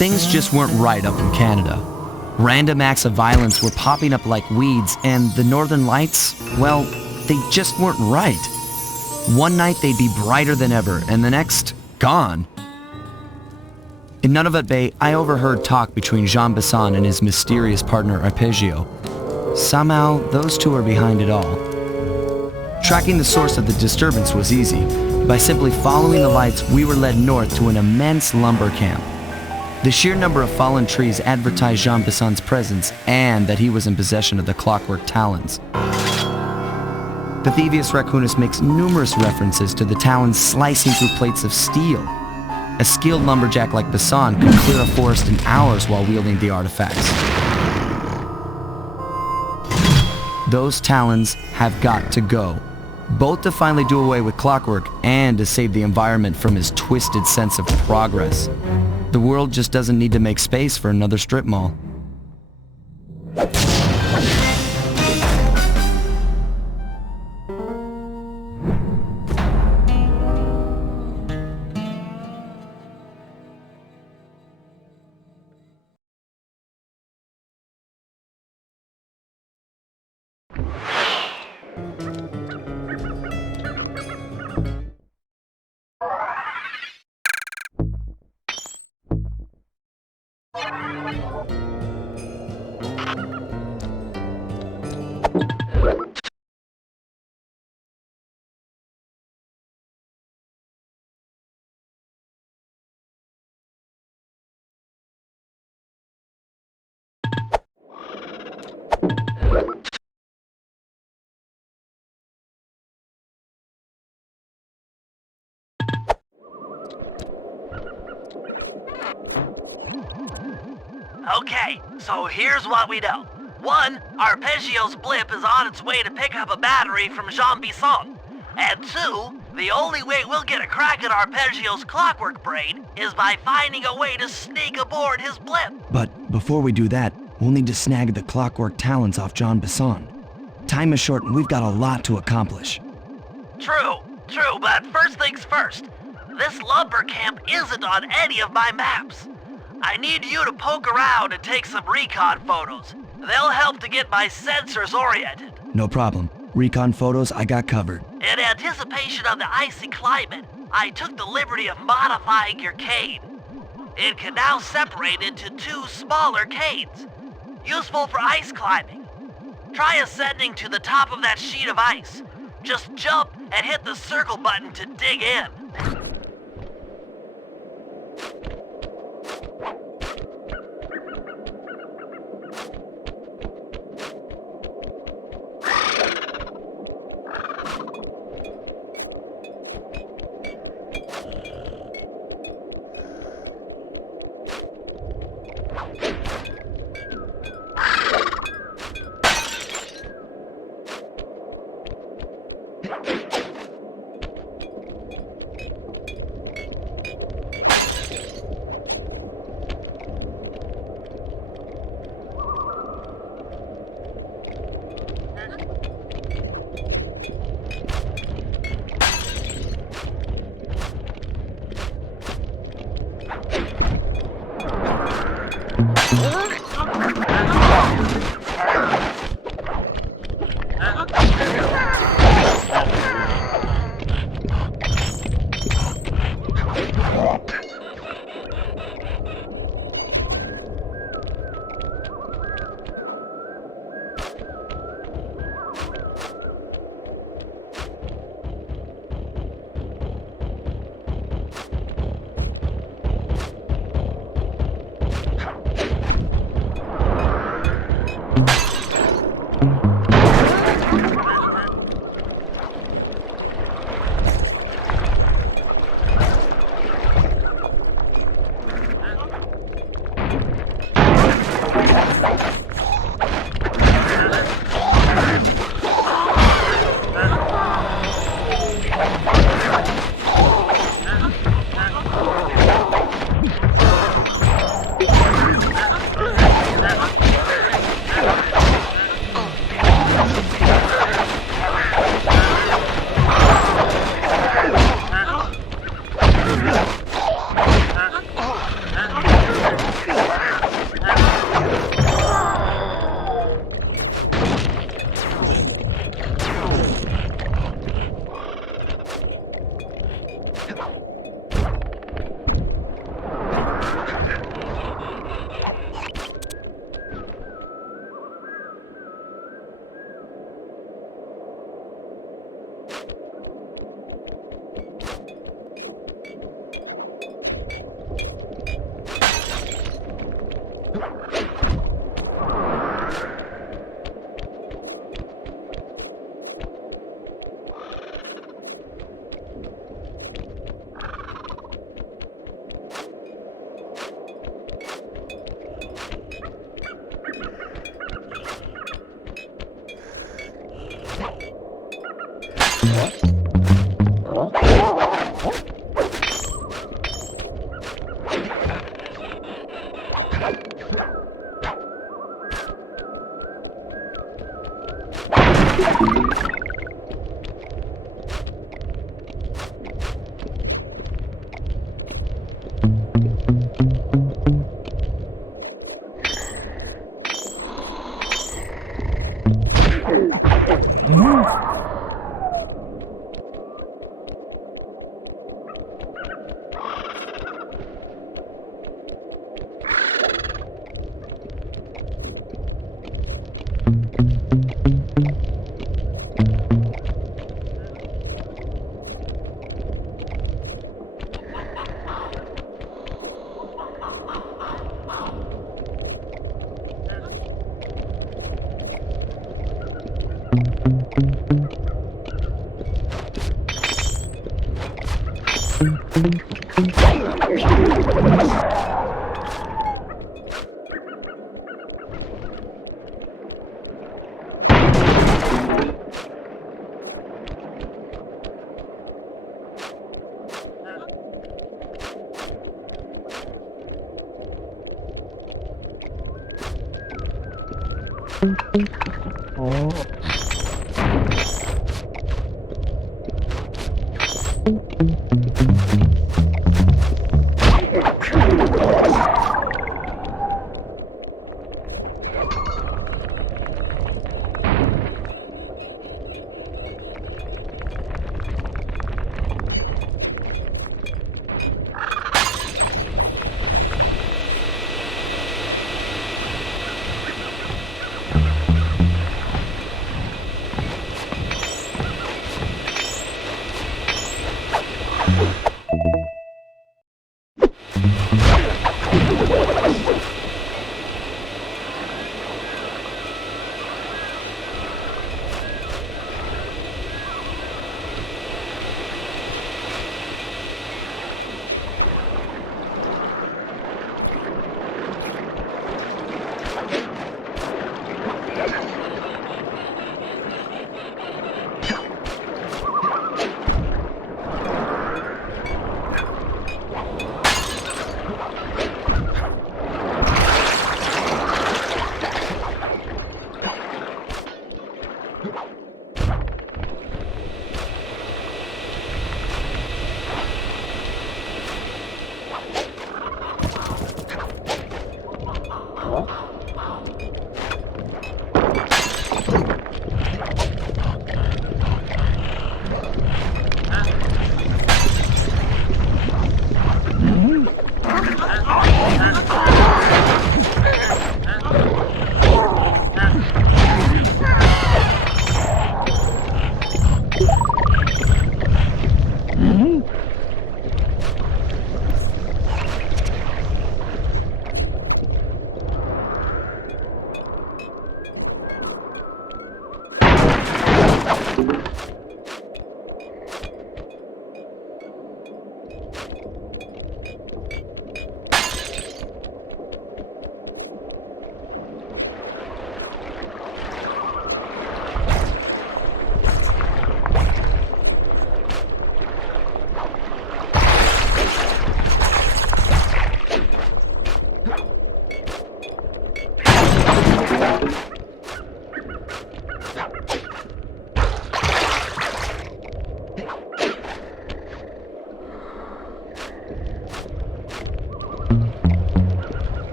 Things just weren't right up in Canada. Random acts of violence were popping up like weeds, and the Northern Lights, well, they just weren't right. One night they'd be brighter than ever, and the next, gone. In Nunavut Bay, I overheard talk between Jean Bison and his mysterious partner Arpeggio. Somehow, those two are behind it all. Tracking the source of the disturbance was easy. By simply following the lights, we were led north to an immense lumber camp. The sheer number of fallen trees advertised Jean Bison's presence and that he was in possession of the clockwork talons. The Thieves Raccoonus makes numerous references to the talons slicing through plates of steel. A skilled lumberjack like Bison could clear a forest in hours while wielding the artifacts. Those talons have got to go, both to finally do away with clockwork and to save the environment from his twisted sense of progress. The world just doesn't need to make space for another strip mall. Okay, so here's what we know. 1, Arpeggio's blip is on its way to pick up a battery from Jean Bison. And 2, the only way we'll get a crack at Arpeggio's clockwork brain is by finding a way to sneak aboard his blip. But before we do that, we'll need to snag the clockwork talons off Jean Bison. Time is short and we've got a lot to accomplish. True, but first things first. This lumber camp isn't on any of my maps. I need you to poke around and take some recon photos. They'll help to get my sensors oriented. No problem. Recon photos I got covered. In anticipation of the icy climate, I took the liberty of modifying your cane. It can now separate into 2 smaller canes, useful for ice climbing. Try ascending to the top of that sheet of ice. Just jump and hit the circle button to dig in.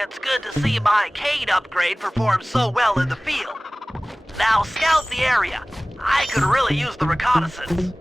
It's good to see my cane upgrade perform so well in the field. Now scout the area. I could really use the reconnaissance.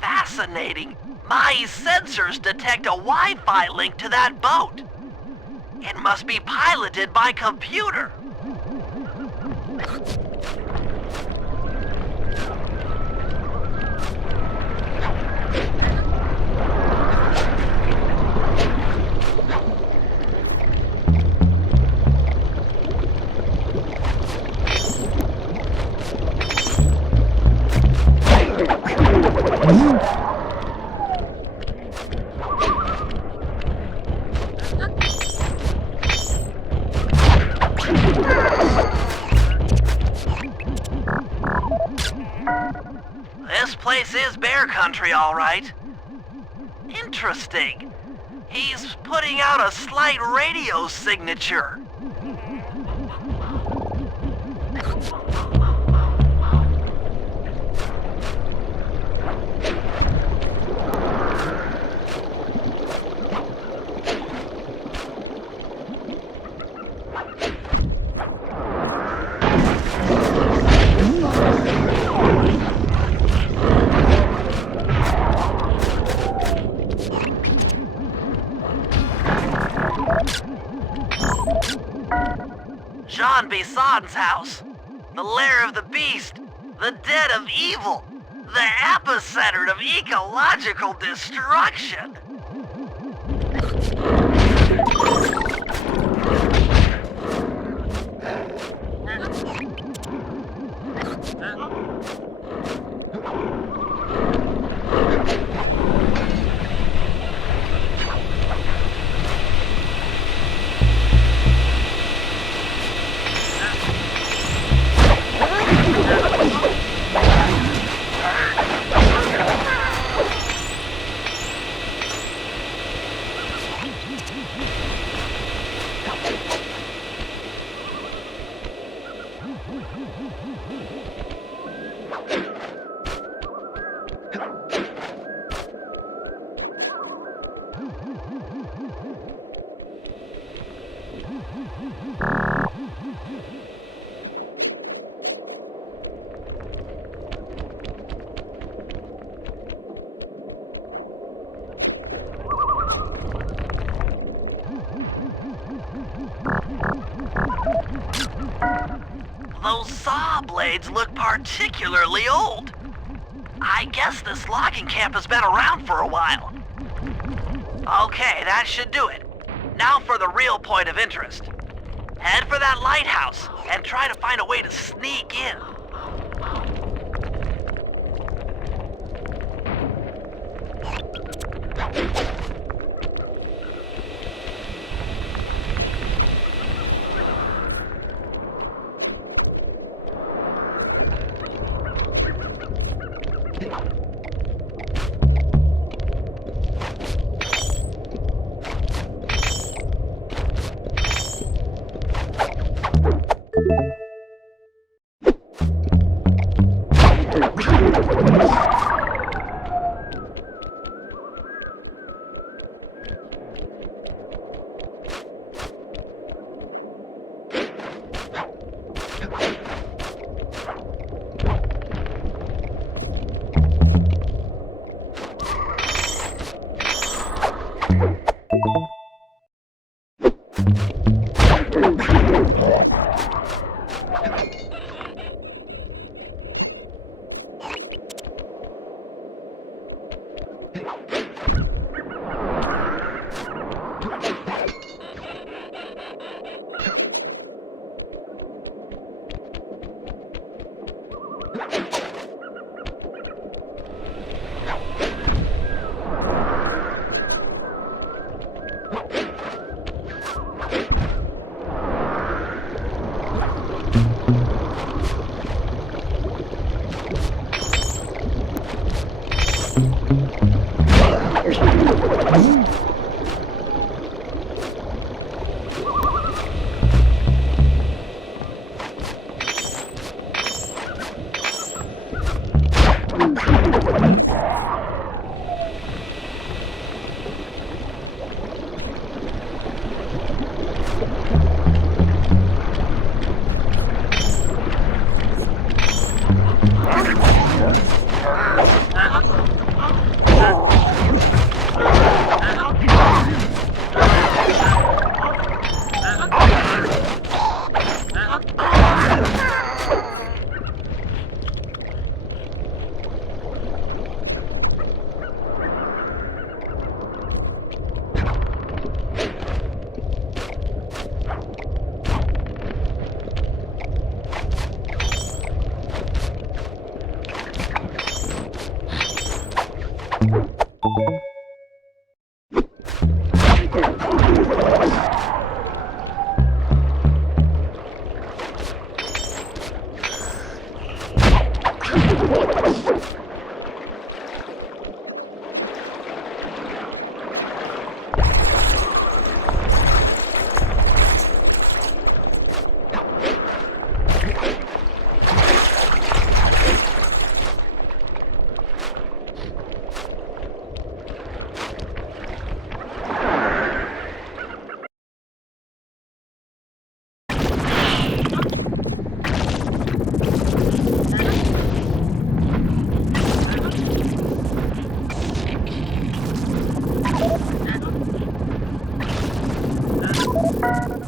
Fascinating. My sensors detect a Wi-Fi link to that boat. It must be piloted by computer. This place is bear country, all right. Interesting. He's putting out a slight radio signature. Jean Bison's house. The lair of the beast. The den of evil. The epicenter of ecological destruction. Those saw blades look particularly old. I guess this logging camp has been around for a while. Okay, that should do it. Now for the real point of interest. Head for that lighthouse and try to find a way to sneak in.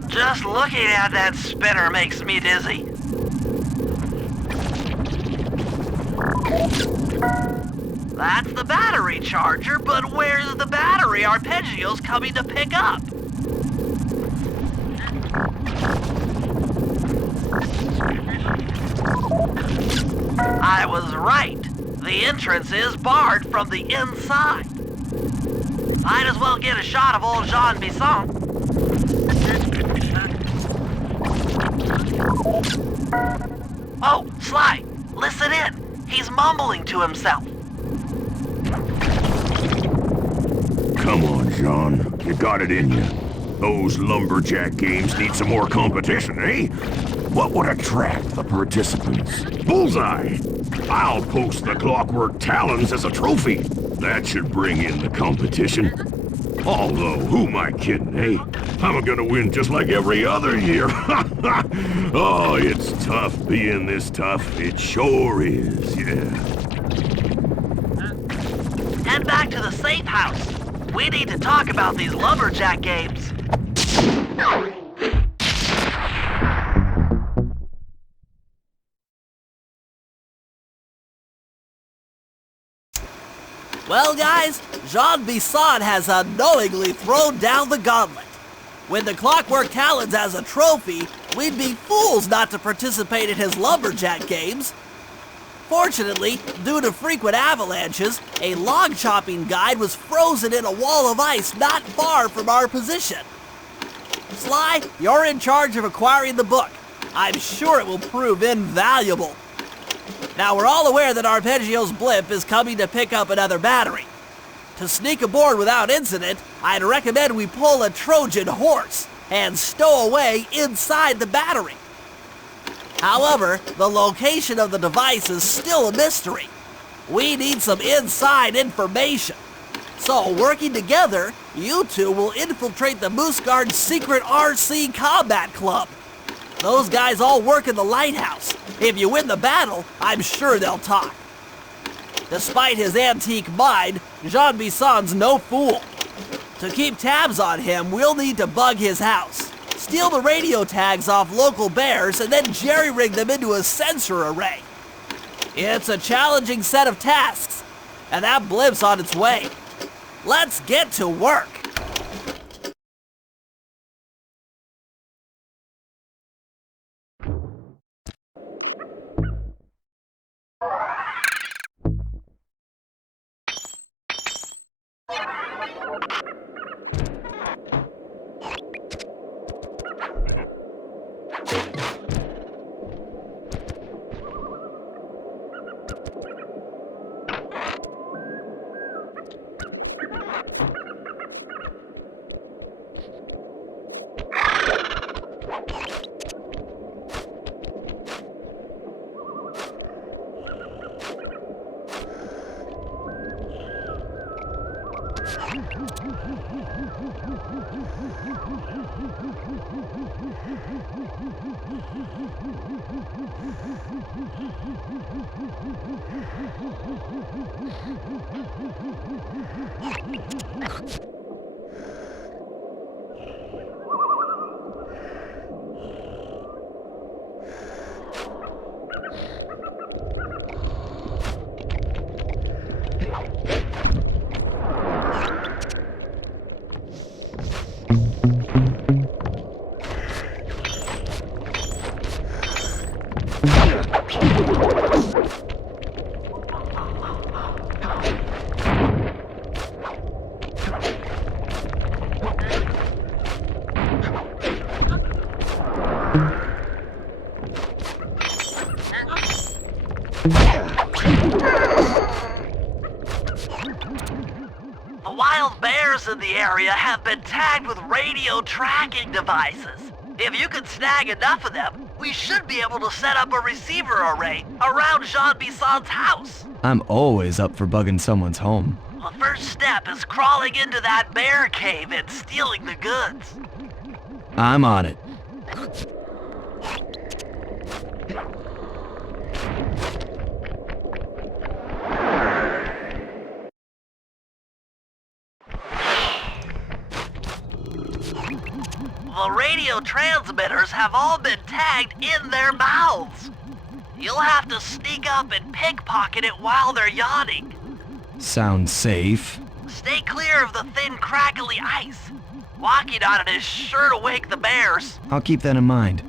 Just looking at that spinner makes me dizzy. That's the battery charger, but where's the battery arpeggios coming to pick up? I was right. The entrance is barred from the inside. Might as well get a shot of old Jean Bison. Oh, Sly, listen in. He's mumbling to himself. Come on, Jean. You got it in you. Those lumberjack games need some more competition, eh? What would attract the participants? Bullseye! I'll post the clockwork talons as a trophy. That should bring in the competition. Although, who am I kidding, eh? I'm gonna win just like every other year. Oh, it's tough being this tough. It sure is, yeah. Head back to the safe house. We need to talk about these lumberjack games. Well, guys, Jean Bison has unknowingly thrown down the gauntlet. With the clockwork talons as a trophy, we'd be fools not to participate in his lumberjack games. Fortunately, due to frequent avalanches, a log chopping guide was frozen in a wall of ice not far from our position. Sly, you're in charge of acquiring the book. I'm sure it will prove invaluable. Now, we're all aware that Arpeggio's blimp is coming to pick up another battery. To sneak aboard without incident, I'd recommend we pull a Trojan horse and stow away inside the battery. However, the location of the device is still a mystery. We need some inside information. So, working together, you two will infiltrate the Moose Guard's secret RC combat club. Those guys all work in the lighthouse. If you win the battle, I'm sure they'll talk. Despite his antique mind, Jean Bison's no fool. To keep tabs on him, we'll need to bug his house, steal the radio tags off local bears, and then jerry-rig them into a sensor array. It's a challenging set of tasks, and that blimp's on its way. Let's get to work. The wild bears in the area have been tagged with radio tracking devices. If you can snag enough of them, we should be able to set up a receiver array around Jean Bison's house. I'm always up for bugging someone's home. The first step is crawling into that bear cave and stealing the goods. I'm on it. The radio transmitters have all been tagged in their mouths. You'll have to sneak up and pickpocket it while they're yawning. Sounds safe. Stay clear of the thin, crackly ice. Walking on it is sure to wake the bears. I'll keep that in mind.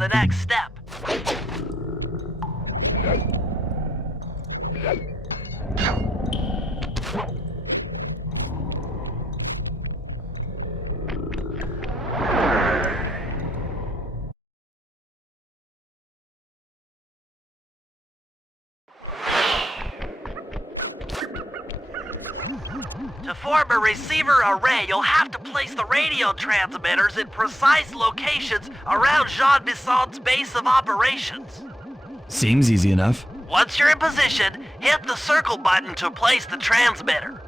on the next step. To form a receiver array, you'll have to place the radio transmitters in precise locations around Jean Bison's base of operations. Seems easy enough. Once you're in position, hit the circle button to place the transmitter.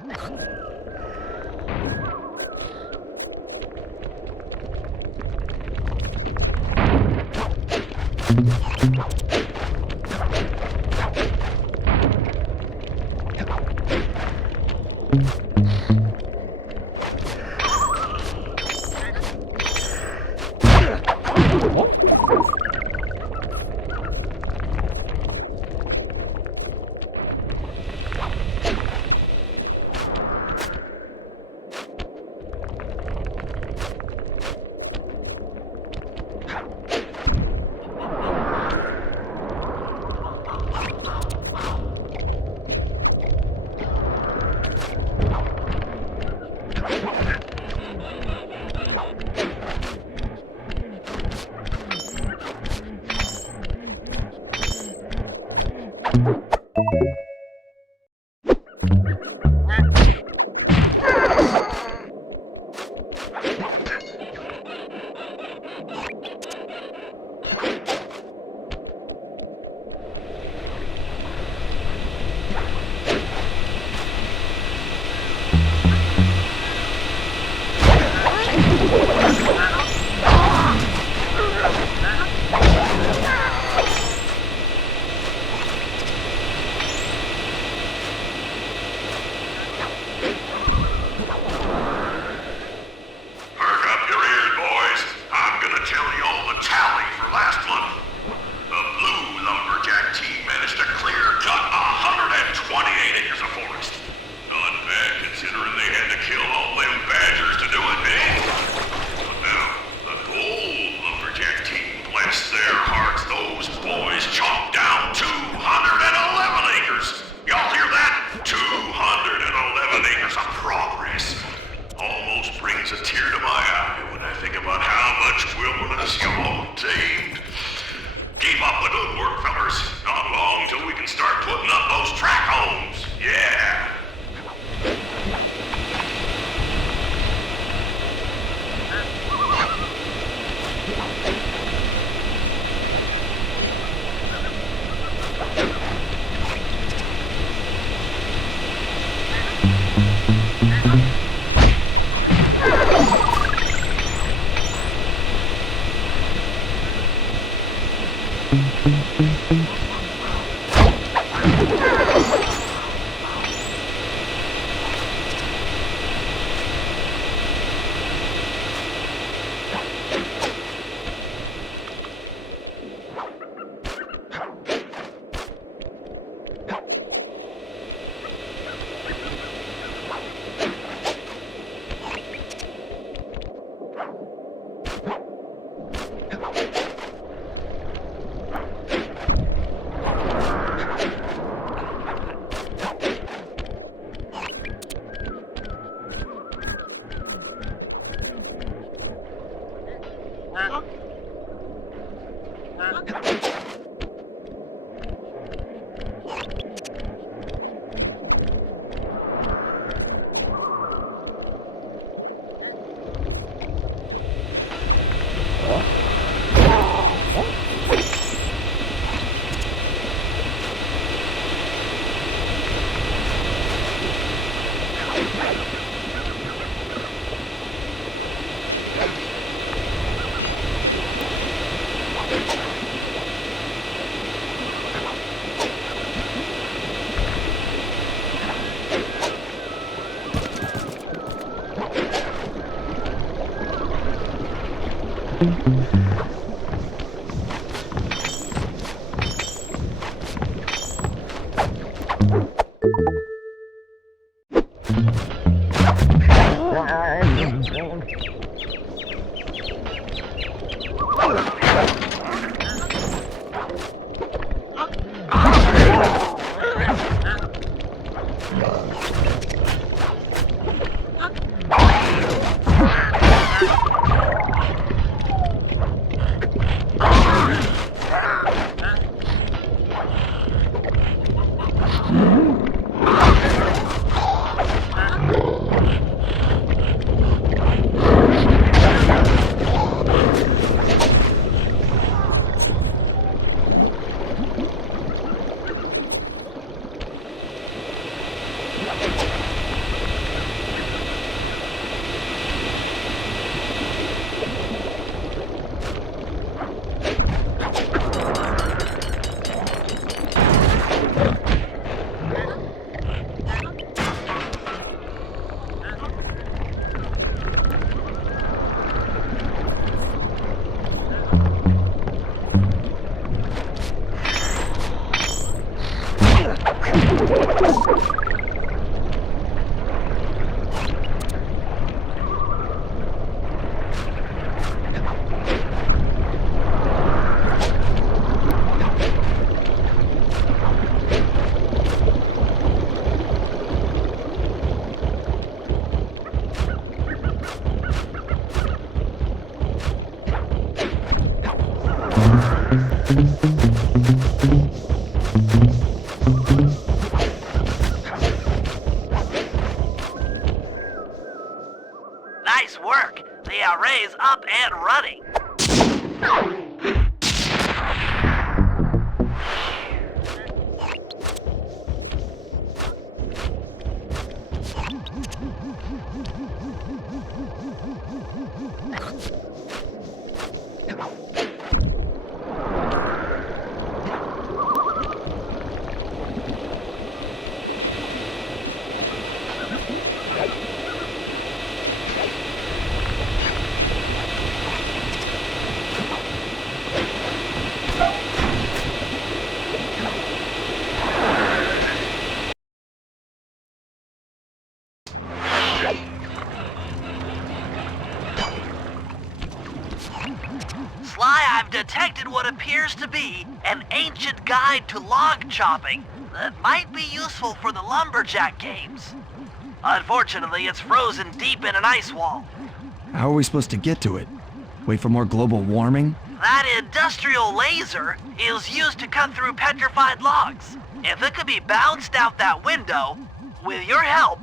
Nice work. The array's up and running. Sly, I've detected what appears to be an ancient guide to log chopping that might be useful for the lumberjack games. Unfortunately, it's frozen deep in an ice wall. How are we supposed to get to it? Wait for more global warming? That industrial laser is used to cut through petrified logs. If it could be bounced out that window, with your help,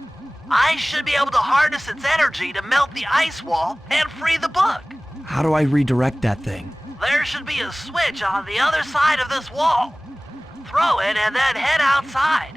I should be able to harness its energy to melt the ice wall and free the book. How do I redirect that thing? There should be a switch on the other side of this wall. Throw it and then head outside.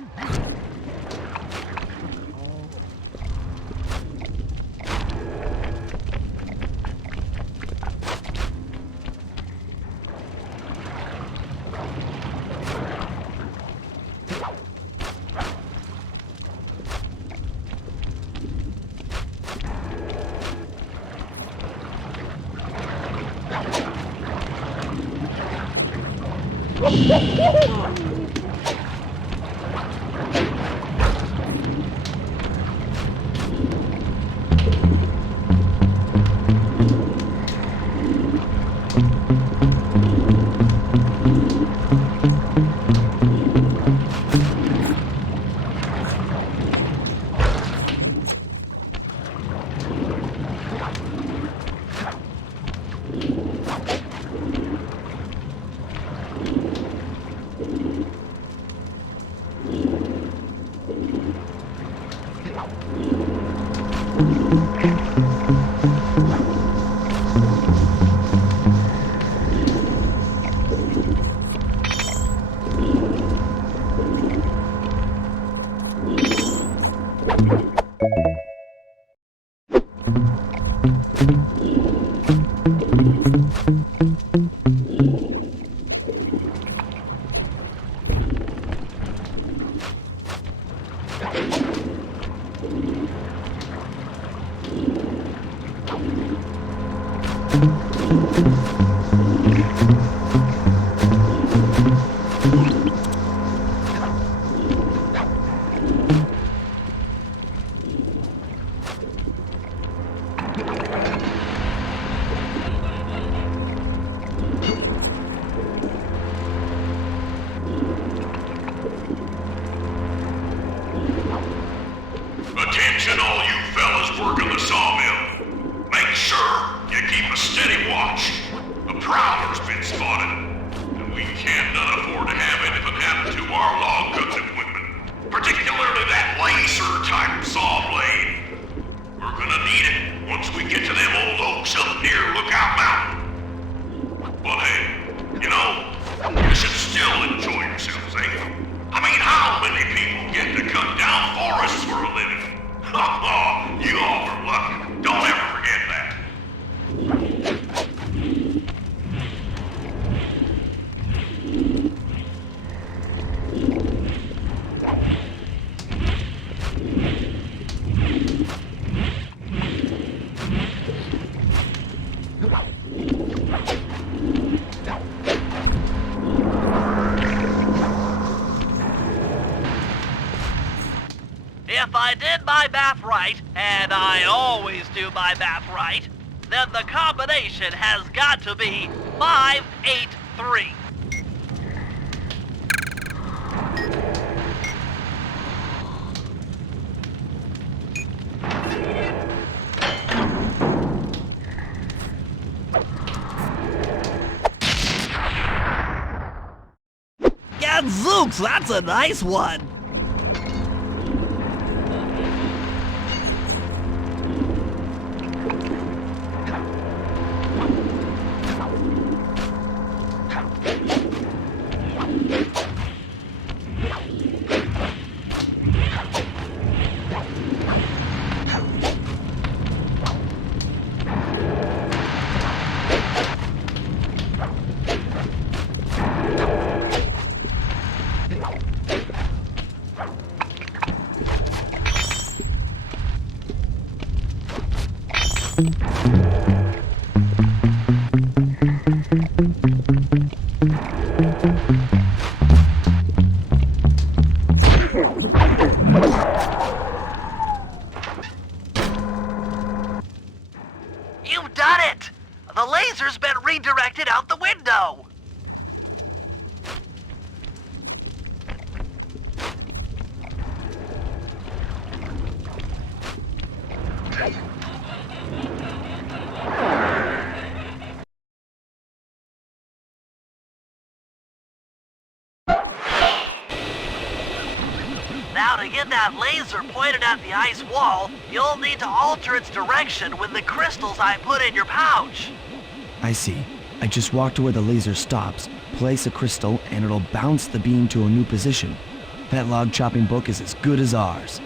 Attention all you fellas working the sawmill. Make sure you keep a steady watch. A prowler's been spotted, and we cannot afford to have anything happen to our log cutting equipment. Particularly that laser-type saw blade. We're gonna need it once we get to them old oaks up near Lookout Mountain. But hey, you know, you should still enjoy yourselves, eh? I mean, how many people get to cut down forests for a living? You all are lucky. Don't ever forget that. If I did my math right, and I always do my math right, then the combination has got to be 583. Gadzooks, that's a nice one! You've done it! The laser's been redirected out the window! Now to get that laser pointed at the ice wall, you'll need to alter its direction with the crystals I put in your pouch. I see. I just walk to where the laser stops, place a crystal, and it'll bounce the beam to a new position. That log chopping book is as good as ours.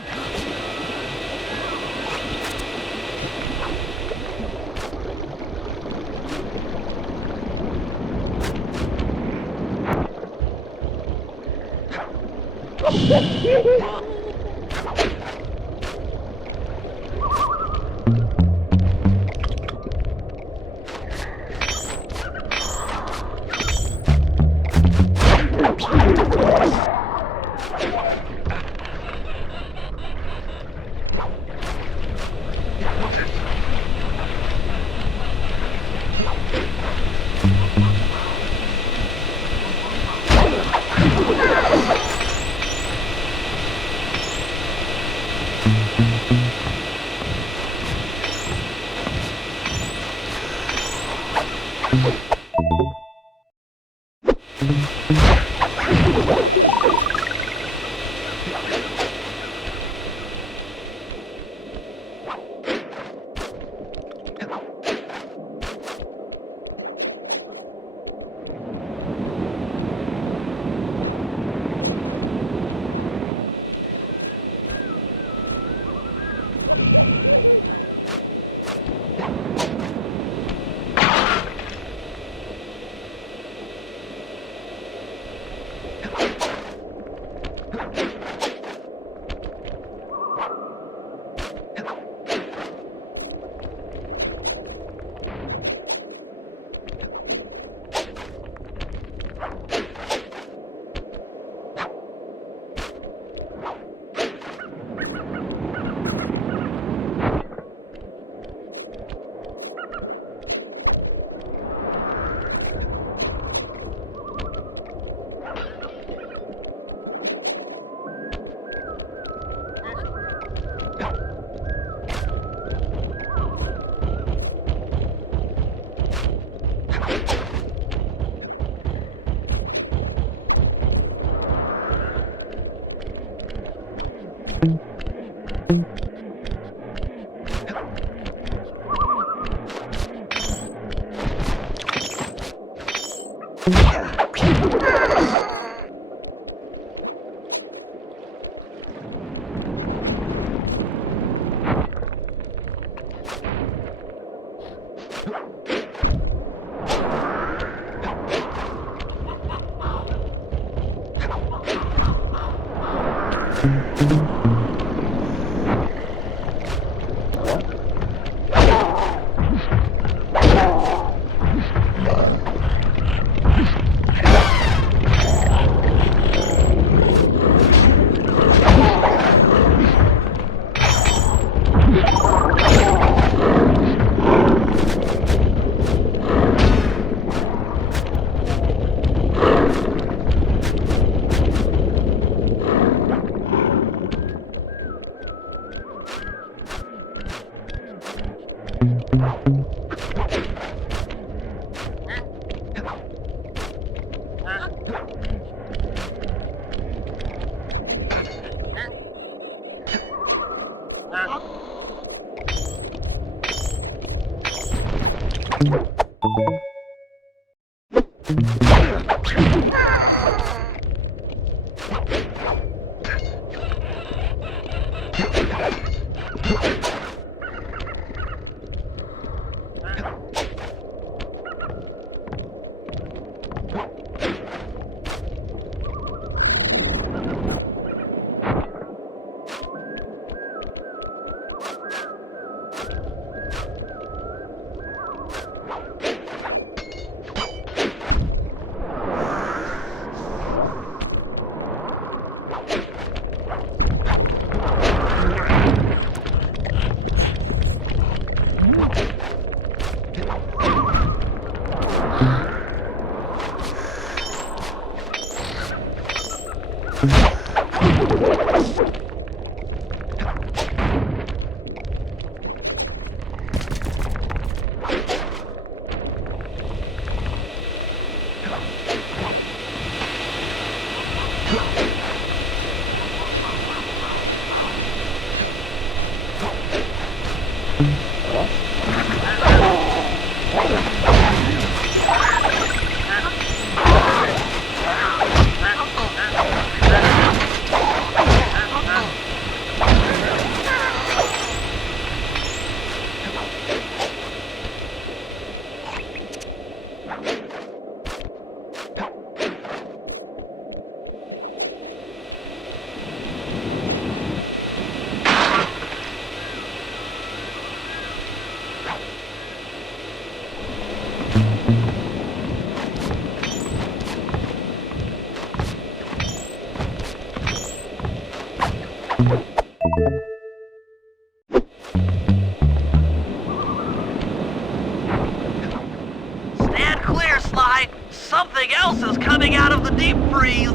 Stand clear, Sly. Something else is coming out of the deep freeze.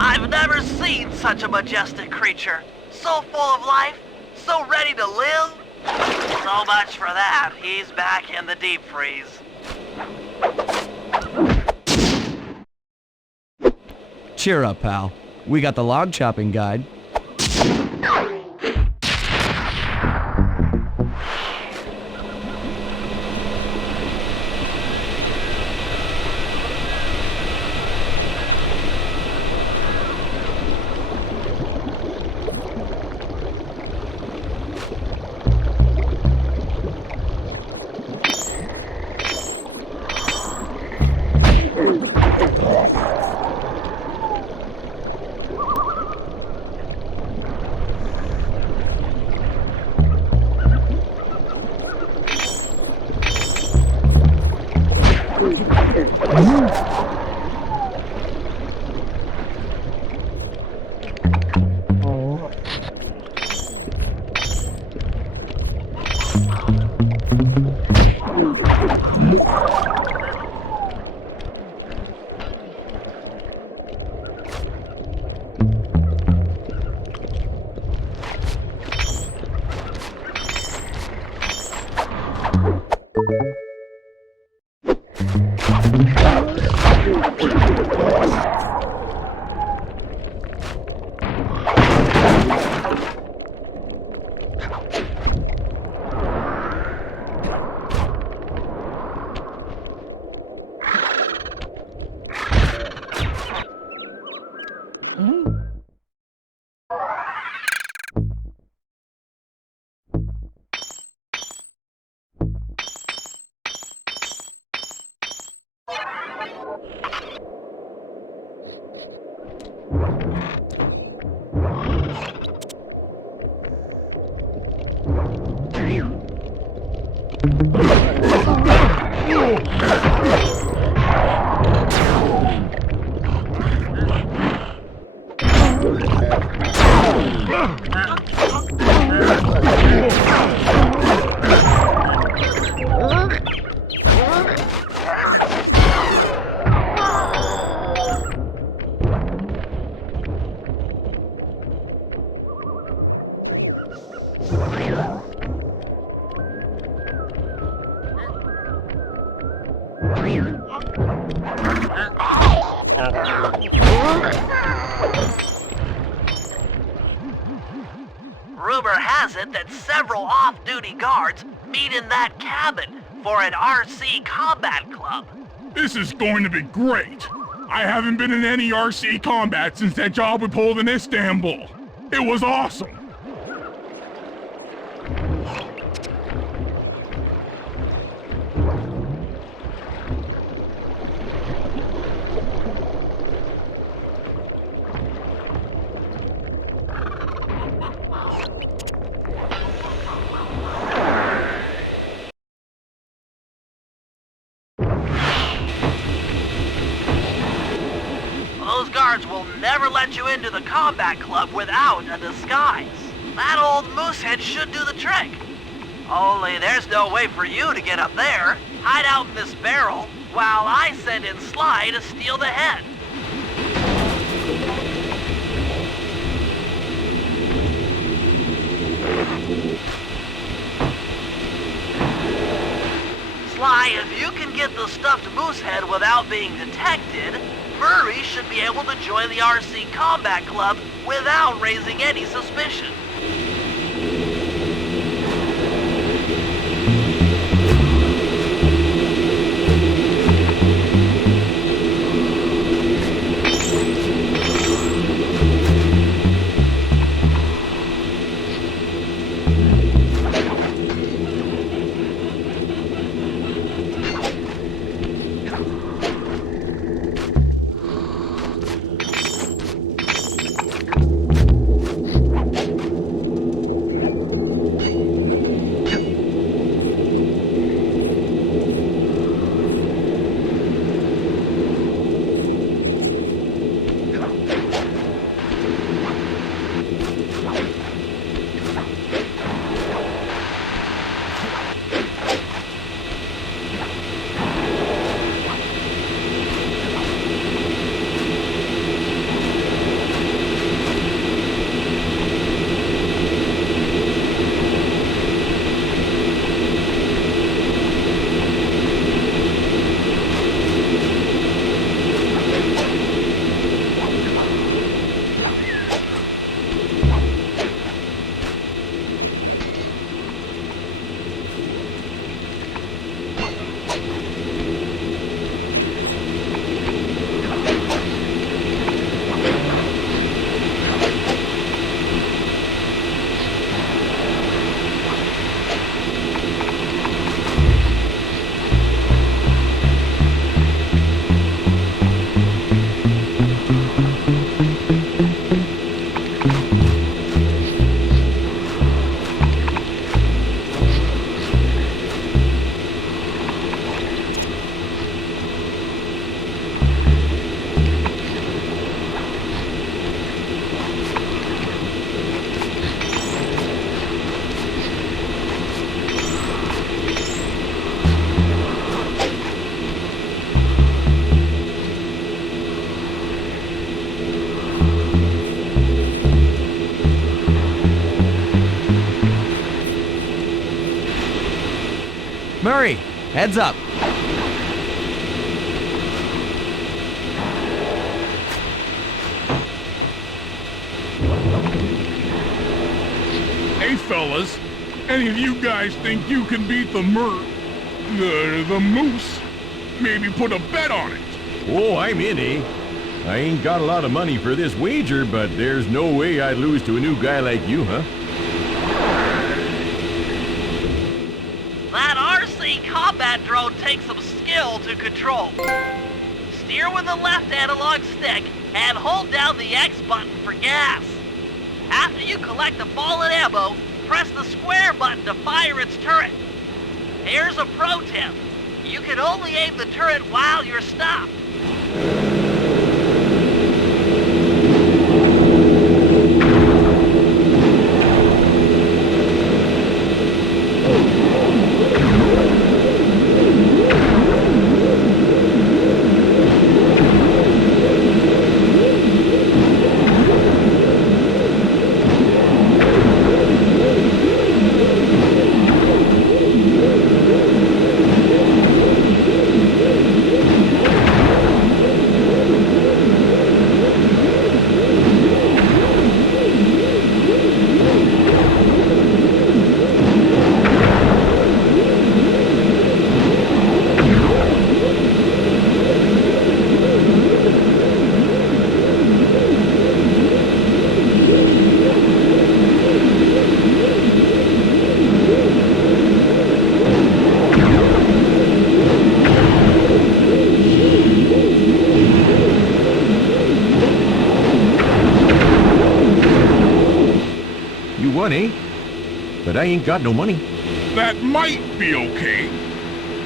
I've never seen such a majestic creature. So full of life, so ready to live. So much for that. He's back in the deep freeze. Cheer up, pal. We got the log chopping guide. Rumor has it that several off-duty guards meet in that cabin for an RC combat club. This is going to be great. I haven't been in any RC combat since that job we pulled in Istanbul. It was awesome. Those guards will never let you into the combat club without a disguise. That old moosehead should do the trick. Only there's no way for you to get up there. Hide out in this barrel while I send in Sly to steal the head. Sly, if you can get the stuffed moosehead without being detected, Murray should be able to join the RC Combat Club without raising any suspicion. Murray, heads up. Hey fellas, any of you guys think you can beat the moose? Maybe put a bet on it. Oh, I'm in, eh? I ain't got a lot of money for this wager, but there's no way I'd lose to a new guy like you, huh? That RC combat drone takes some skill to control. Steer with the left analog stick and hold down the X button for gas. After you collect the fallen ammo, press the square button to fire its turret. Here's a pro tip. You can only aim the turret while you're stopped. money, but I ain't got no money. That might be okay.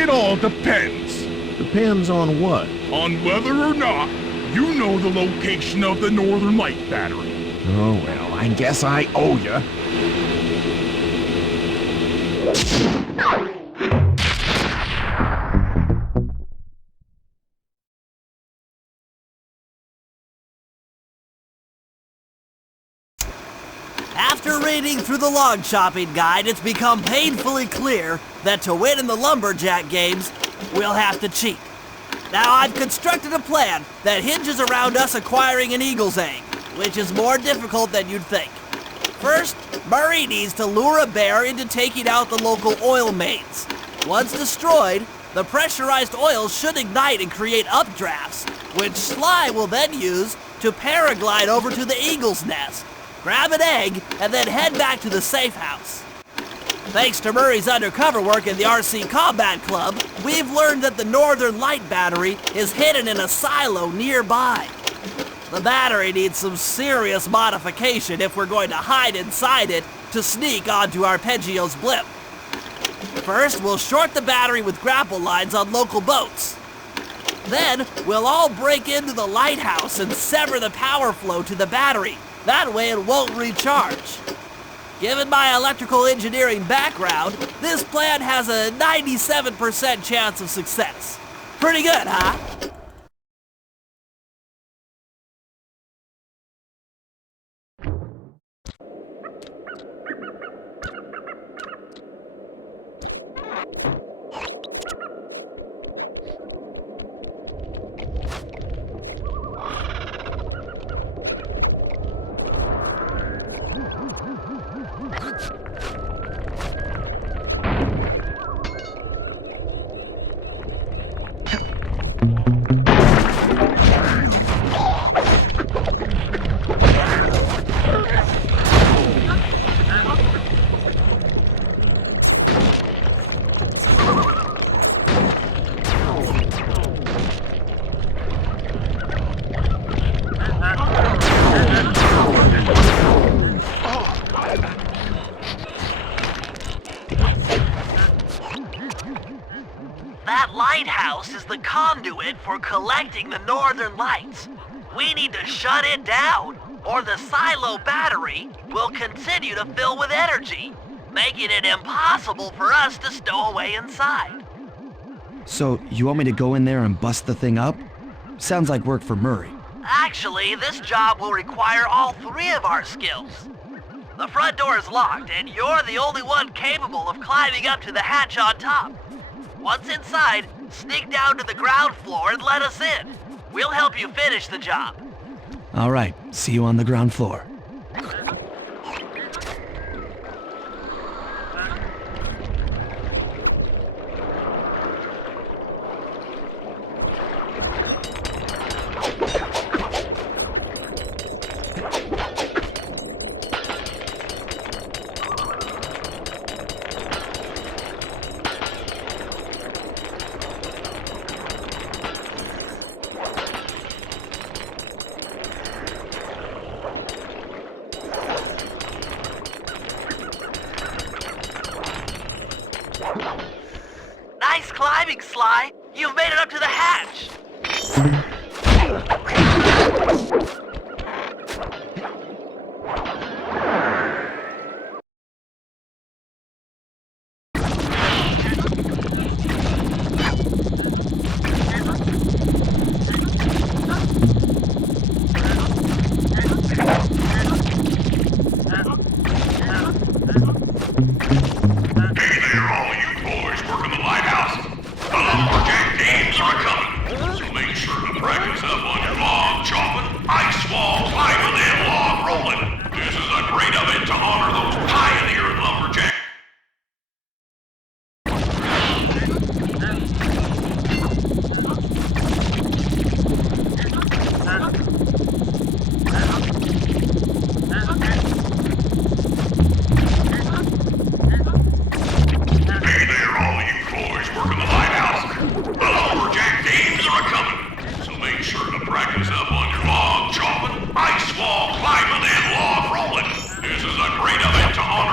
It all depends. Depends on what? On whether or not you know the location of the Northern Light Battery. Oh, well, I guess I owe ya. After reading through the log chopping guide, it's become painfully clear that to win in the lumberjack games, we'll have to cheat. Now, I've constructed a plan that hinges around us acquiring an eagle's egg, which is more difficult than you'd think. First, Murray needs to lure a bear into taking out the local oil mains. Once destroyed, the pressurized oil should ignite and create updrafts, which Sly will then use to paraglide over to the eagle's nest, grab an egg, and then head back to the safe house. Thanks to Murray's undercover work in the RC Combat Club, we've learned that the Northern Light Battery is hidden in a silo nearby. The battery needs some serious modification if we're going to hide inside it to sneak onto Arpeggio's blimp. First, we'll short the battery with grapple lines on local boats. Then, we'll all break into the lighthouse and sever the power flow to the battery. That way it won't recharge. Given my electrical engineering background, this plan has a 97% chance of success. Pretty good, huh? That lighthouse is the conduit for collecting the northern lights. We need to shut it down, or the silo battery will continue to fill with energy, making it impossible for us to stow away inside. So, you want me to go in there and bust the thing up? Sounds like work for Murray. Actually, this job will require all three of our skills. The front door is locked, and you're the only one capable of climbing up to the hatch on top. Once inside, sneak down to the ground floor and let us in. We'll help you finish the job. All right, see you on the ground floor. Nice climbing, Sly. You've made it up to the hatch. Thieves are coming, so make sure to practice up on your log chopping, ice wall climbing, and log rolling. This is a great event to honor those pioneer lumberjacks. Hey there, all you boys working the lighthouse. The lumberjack thieves are coming, so make sure to practice up on your log chopping, ice wall climbing, and log rolling. This is a great event to honor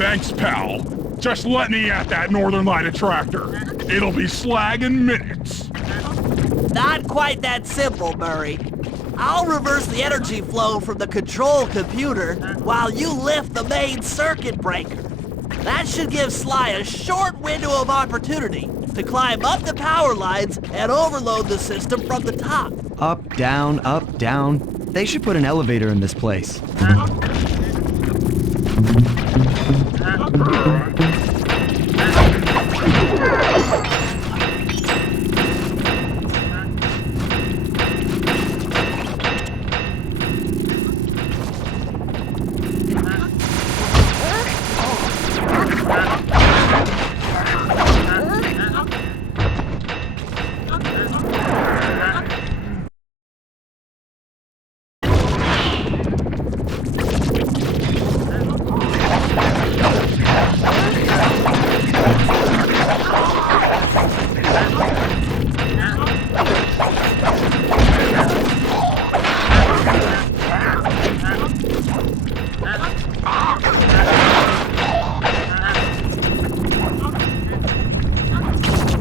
Thanks, pal. Just let me at that Northern Light attractor. It'll be slag in minutes. Not quite that simple, Murray. I'll reverse the energy flow from the control computer while you lift the main circuit breaker. That should give Sly a short window of opportunity to climb up the power lines and overload the system from the top. Up, down, up, down. They should put an elevator in this place.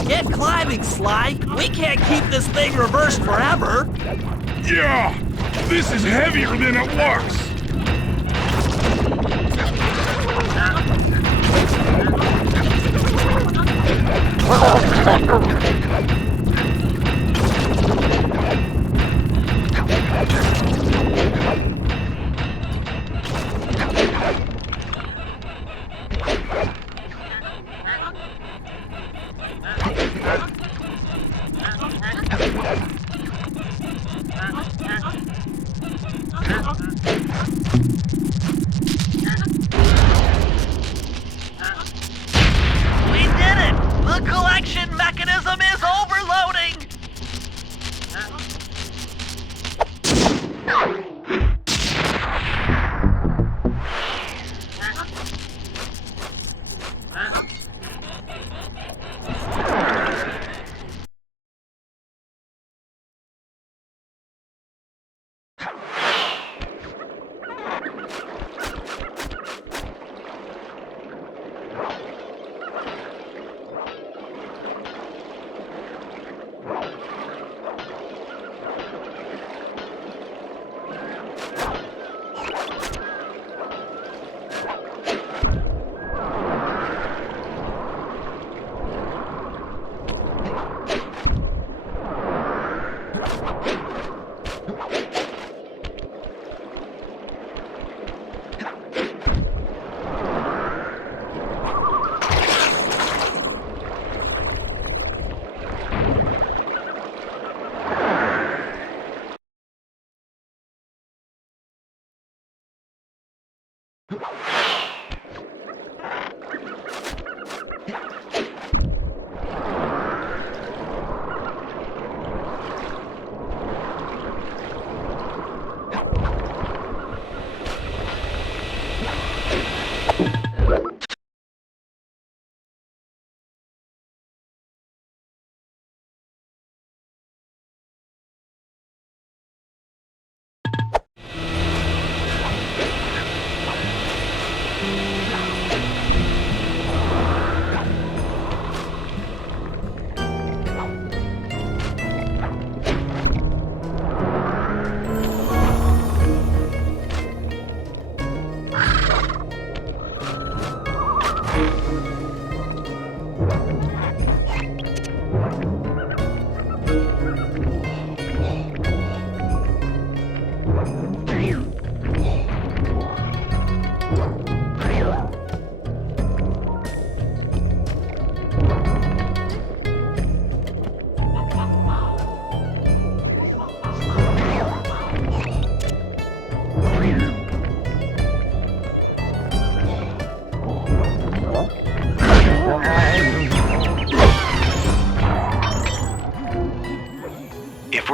Get climbing, Sly. We can't keep this thing reversed forever. Yeah, this is heavier than it looks.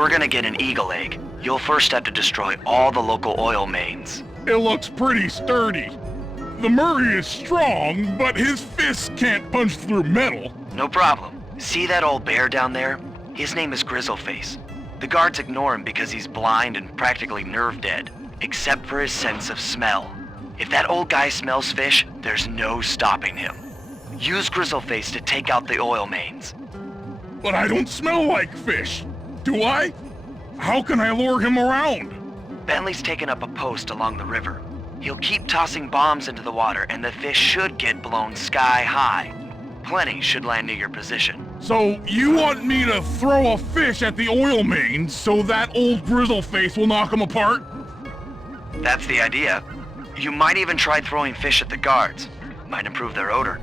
we're gonna get an eagle egg, you'll first have to destroy all the local oil mains. It looks pretty sturdy. The Murray is strong, but his fists can't punch through metal. No problem. See that old bear down there? His name is Grizzleface. The guards ignore him because he's blind and practically nerve dead, except for his sense of smell. If that old guy smells fish, there's no stopping him. Use Grizzleface to take out the oil mains. But I don't smell like fish, do I? How can I lure him around? Bentley's taken up a post along the river. He'll keep tossing bombs into the water and the fish should get blown sky high. Plenty should land near your position. So you want me to throw a fish at the oil mains so that old Grizzleface will knock him apart? That's the idea. You might even try throwing fish at the guards. Might improve their odor.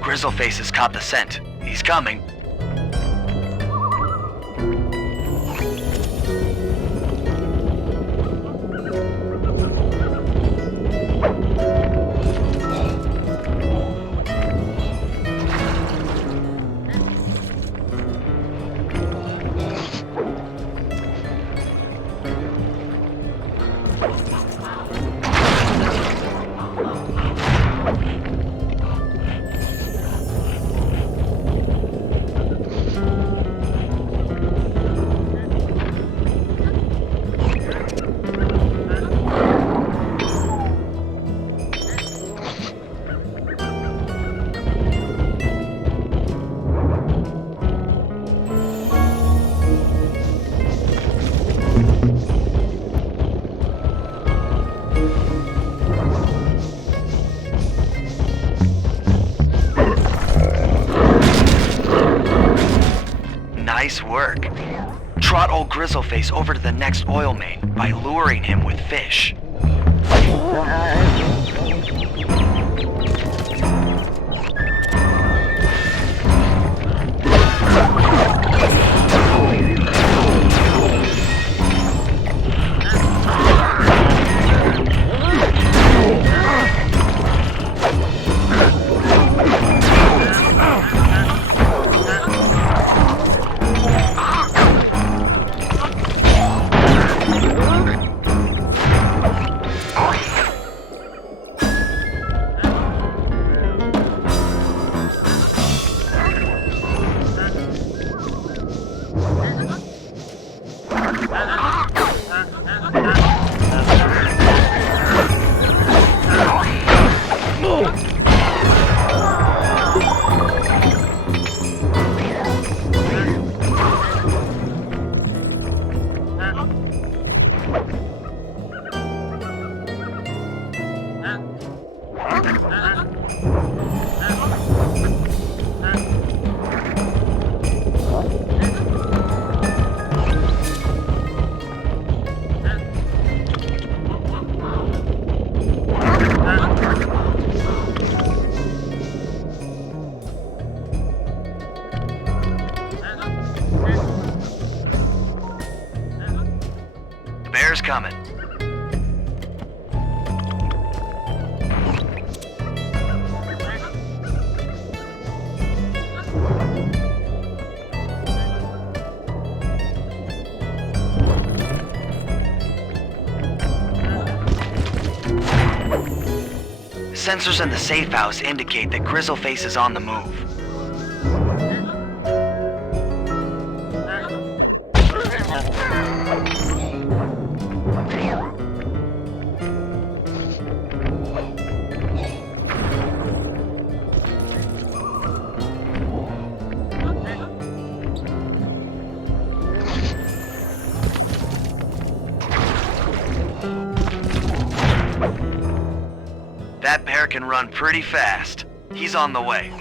Grizzleface has caught the scent. He's coming. Nice work. Trot old Grizzleface over to the next oil main by luring him with fish. Bear's coming. Sensors in the safe house indicate that Grizzleface is on the move. That bear can run pretty fast. He's on the way.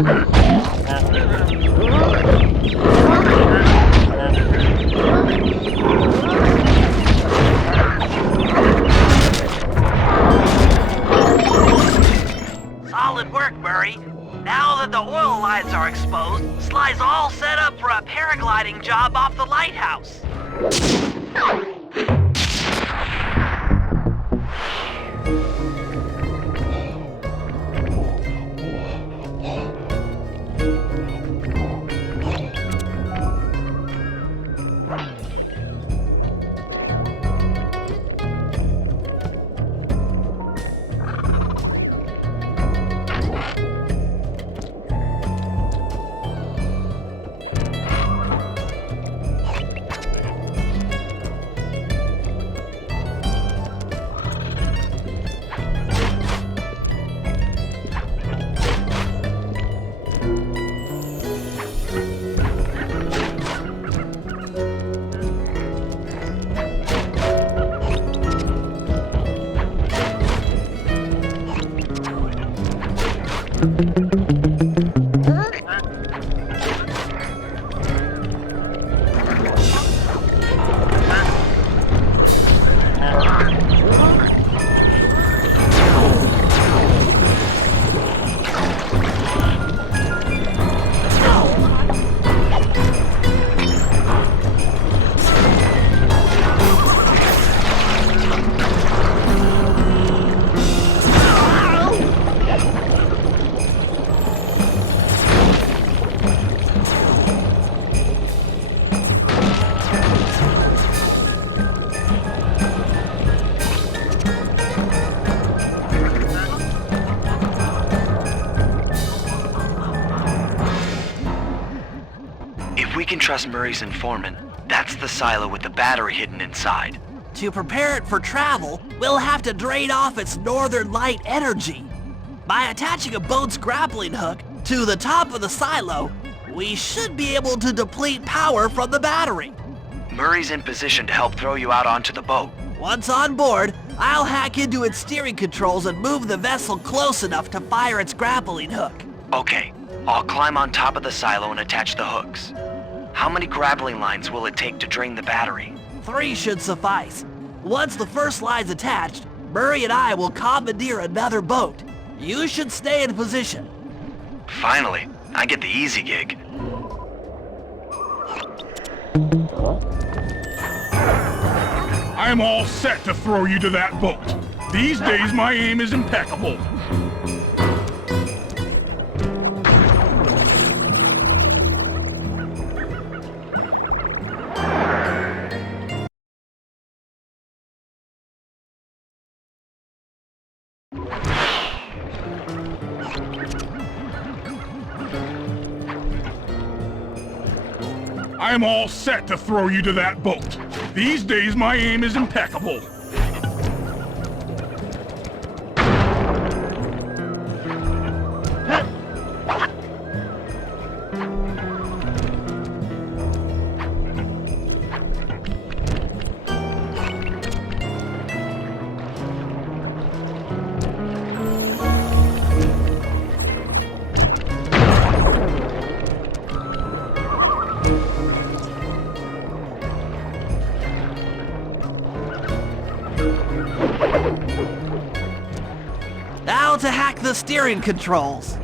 Solid work, Murray. Now that the oil lines are exposed, Sly's all set up for a paragliding job off the lighthouse. If we can trust Murray's informant, that's the silo with the battery hidden inside. To prepare it for travel, we'll have to drain off its northern light energy. By attaching a boat's grappling hook to the top of the silo, we should be able to deplete power from the battery. Murray's in position to help throw you out onto the boat. Once on board, I'll hack into its steering controls and move the vessel close enough to fire its grappling hook. Okay, I'll climb on top of the silo and attach the hooks. How many grappling lines will it take to drain the battery? 3 should suffice. Once the first line's attached, Murray and I will commandeer another boat. You should stay in position. Finally, I get the easy gig. I'm all set to throw you to that boat. These days, my aim is impeccable. I'm all set to throw you to that boat. These days, my aim is impeccable. Now to hack the steering controls.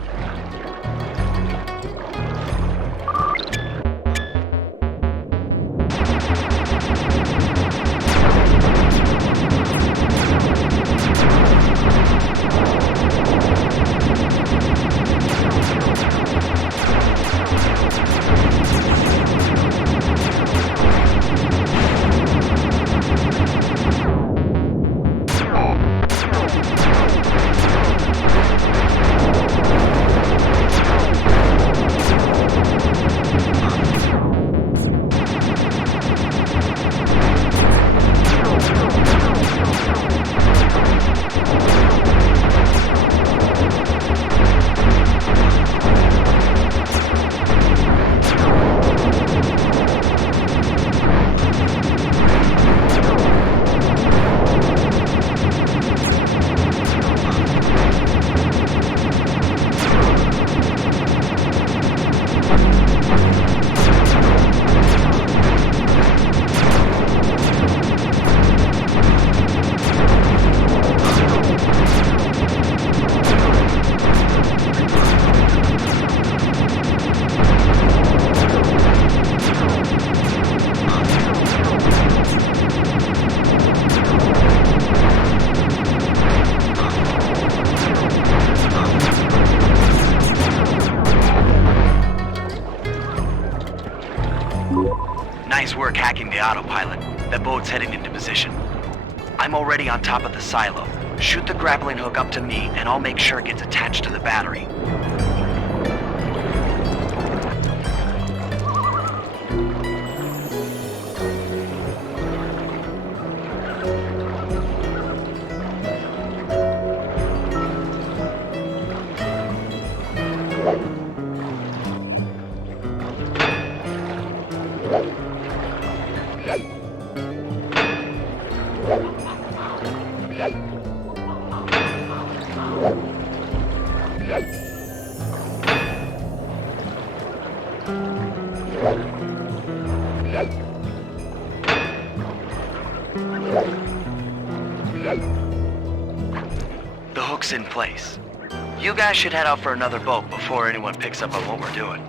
the autopilot. That boat's heading into position. I'm already on top of the silo. Shoot the grappling hook up to me, and I'll make sure it gets attached to the battery. The hook's in place. You guys should head out for another boat before anyone picks up on what we're doing.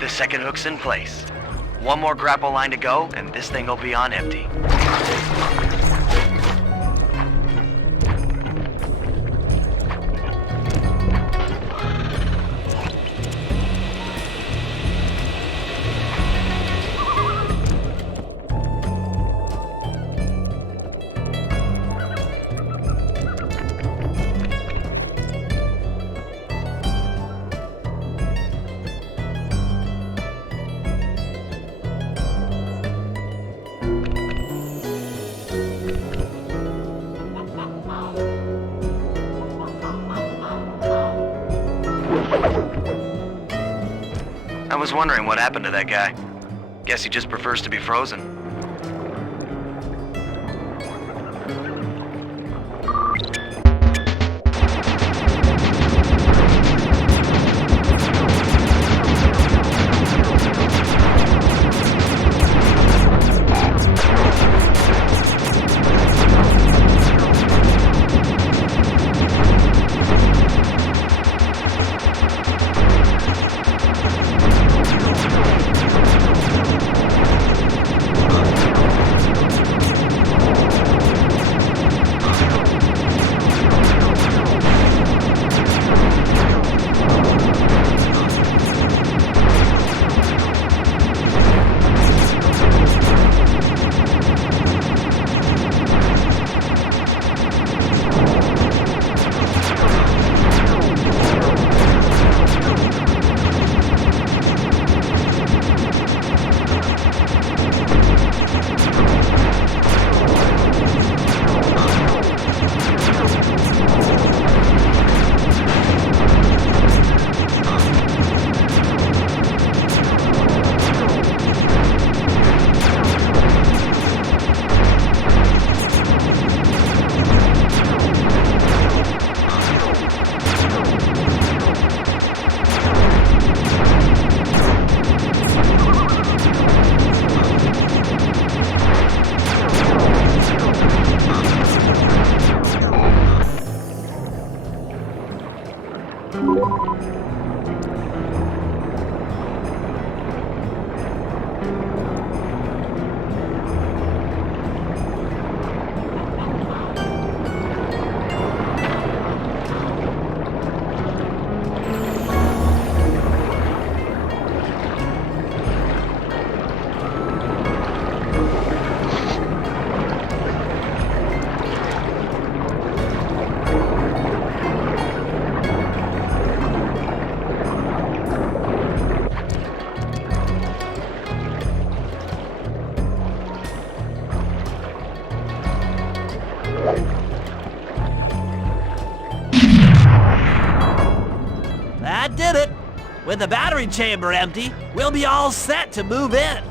The second hook's in place. One more grapple line to go, and this thing will be on empty. I was wondering what happened to that guy. Guess he just prefers to be frozen. That did it. With the battery chamber empty, we'll be all set to move in.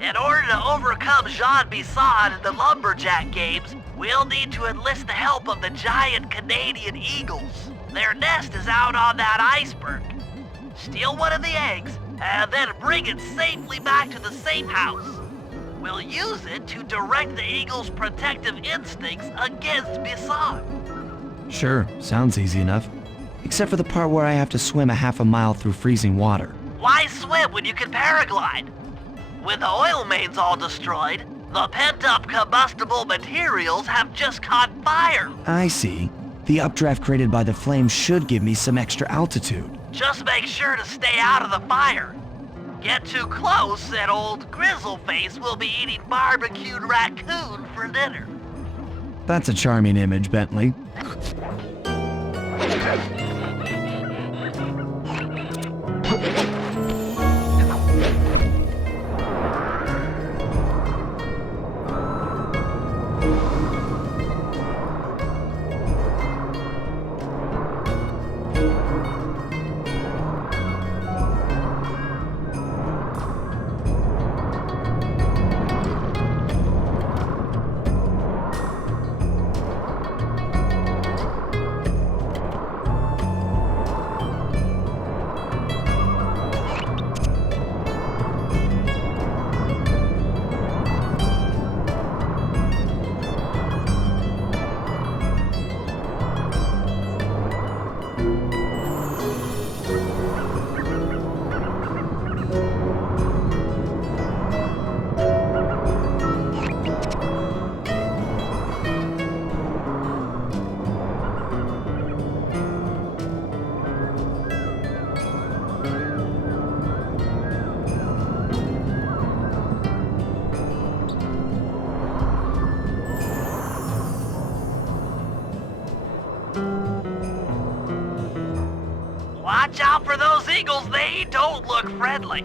In order to overcome Jean Bison in the Lumberjack games, we'll need to enlist the help of the giant Canadian eagles. Their nest is out on that iceberg. Steal one of the eggs, and then bring it safely back to the safe house. We'll use it to direct the eagle's protective instincts against Bison. Sure, sounds easy enough. Except for the part where I have to swim a half a mile through freezing water. Why swim when you can paraglide? With the oil mains all destroyed, the pent-up combustible materials have just caught fire. I see. The updraft created by the flames should give me some extra altitude. Just make sure to stay out of the fire. Get too close and old Grizzleface will be eating barbecued raccoon for dinner. That's a charming image, Bentley. they don't look friendly.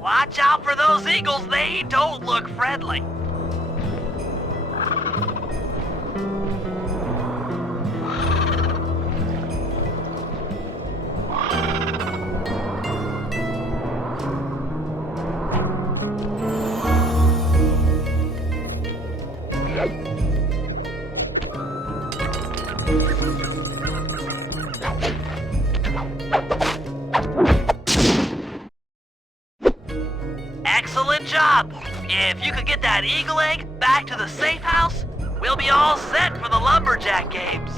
Watch out for those eagles, they don't look friendly. Excellent job! If you could get that eagle egg back to the safe house, we'll be all set for the lumberjack games.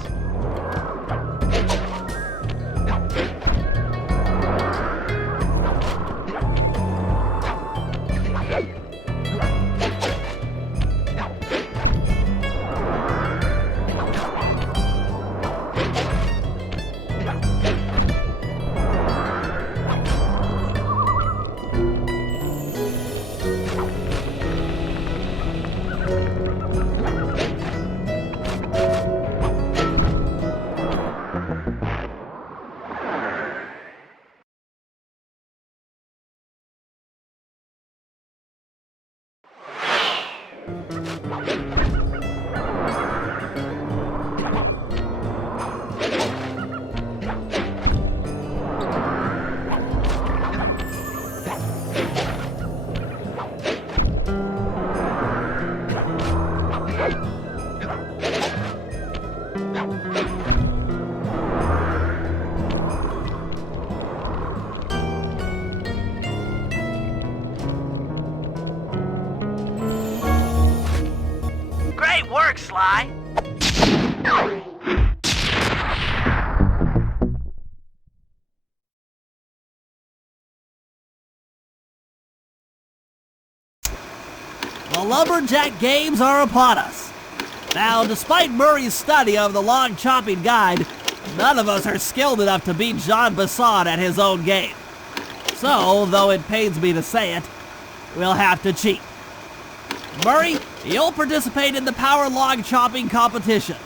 Great work, Sly! The lumberjack games are upon us. Now, despite Murray's study of the log chopping guide, none of us are skilled enough to beat Jean Bison at his own game. So, though it pains me to say it, we'll have to cheat. Murray, you'll participate in the power log chopping competition.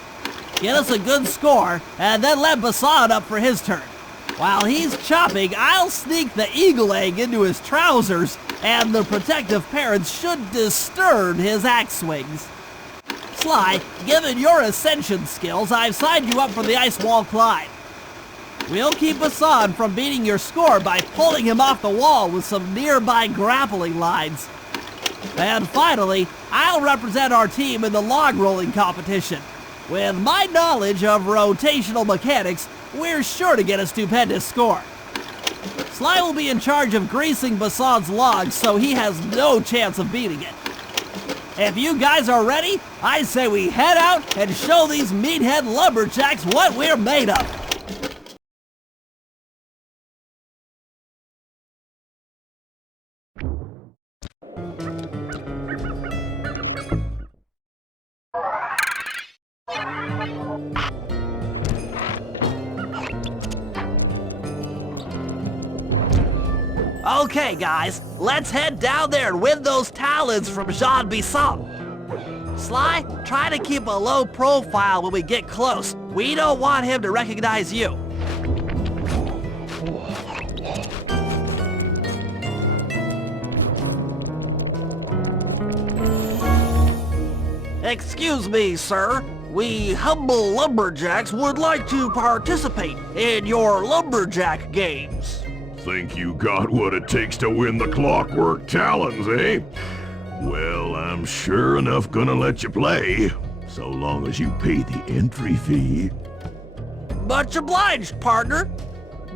Get us a good score, and then let Bison up for his turn. While he's chopping, I'll sneak the eagle egg into his trousers, and the protective parents should disturb his axe swings. Sly, given your ascension skills, I've signed you up for the ice wall climb. We'll keep Bison from beating your score by pulling him off the wall with some nearby grappling lines. And finally, I'll represent our team in the log rolling competition. With my knowledge of rotational mechanics, we're sure to get a stupendous score. Sly will be in charge of greasing Bason's logs, so he has no chance of beating it. If you guys are ready, I say we head out and show these meathead lumberjacks what we're made of. Okay, guys, let's head down there and win those talons from Jean Bison. Sly, try to keep a low profile when we get close. We don't want him to recognize you. Excuse me, sir. We humble lumberjacks would like to participate in your lumberjack games. Think you got what it takes to win the clockwork talons, eh? Well, I'm sure enough gonna let you play, so long as you pay the entry fee. Much obliged, partner.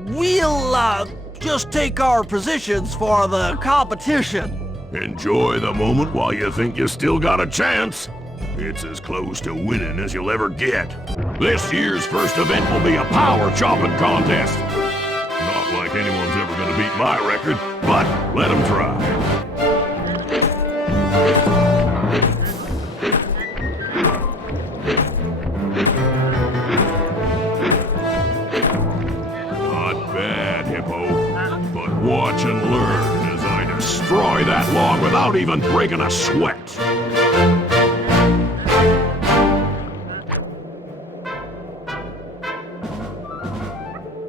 We'll, just take our positions for the competition. Enjoy the moment while you think you still got a chance. It's as close to winning as you'll ever get. This year's first event will be a power chopping contest. Not like anyone's ever gonna beat my record, but let them try. Not bad, Hippo, but watch and learn as I destroy that log without even breaking a sweat.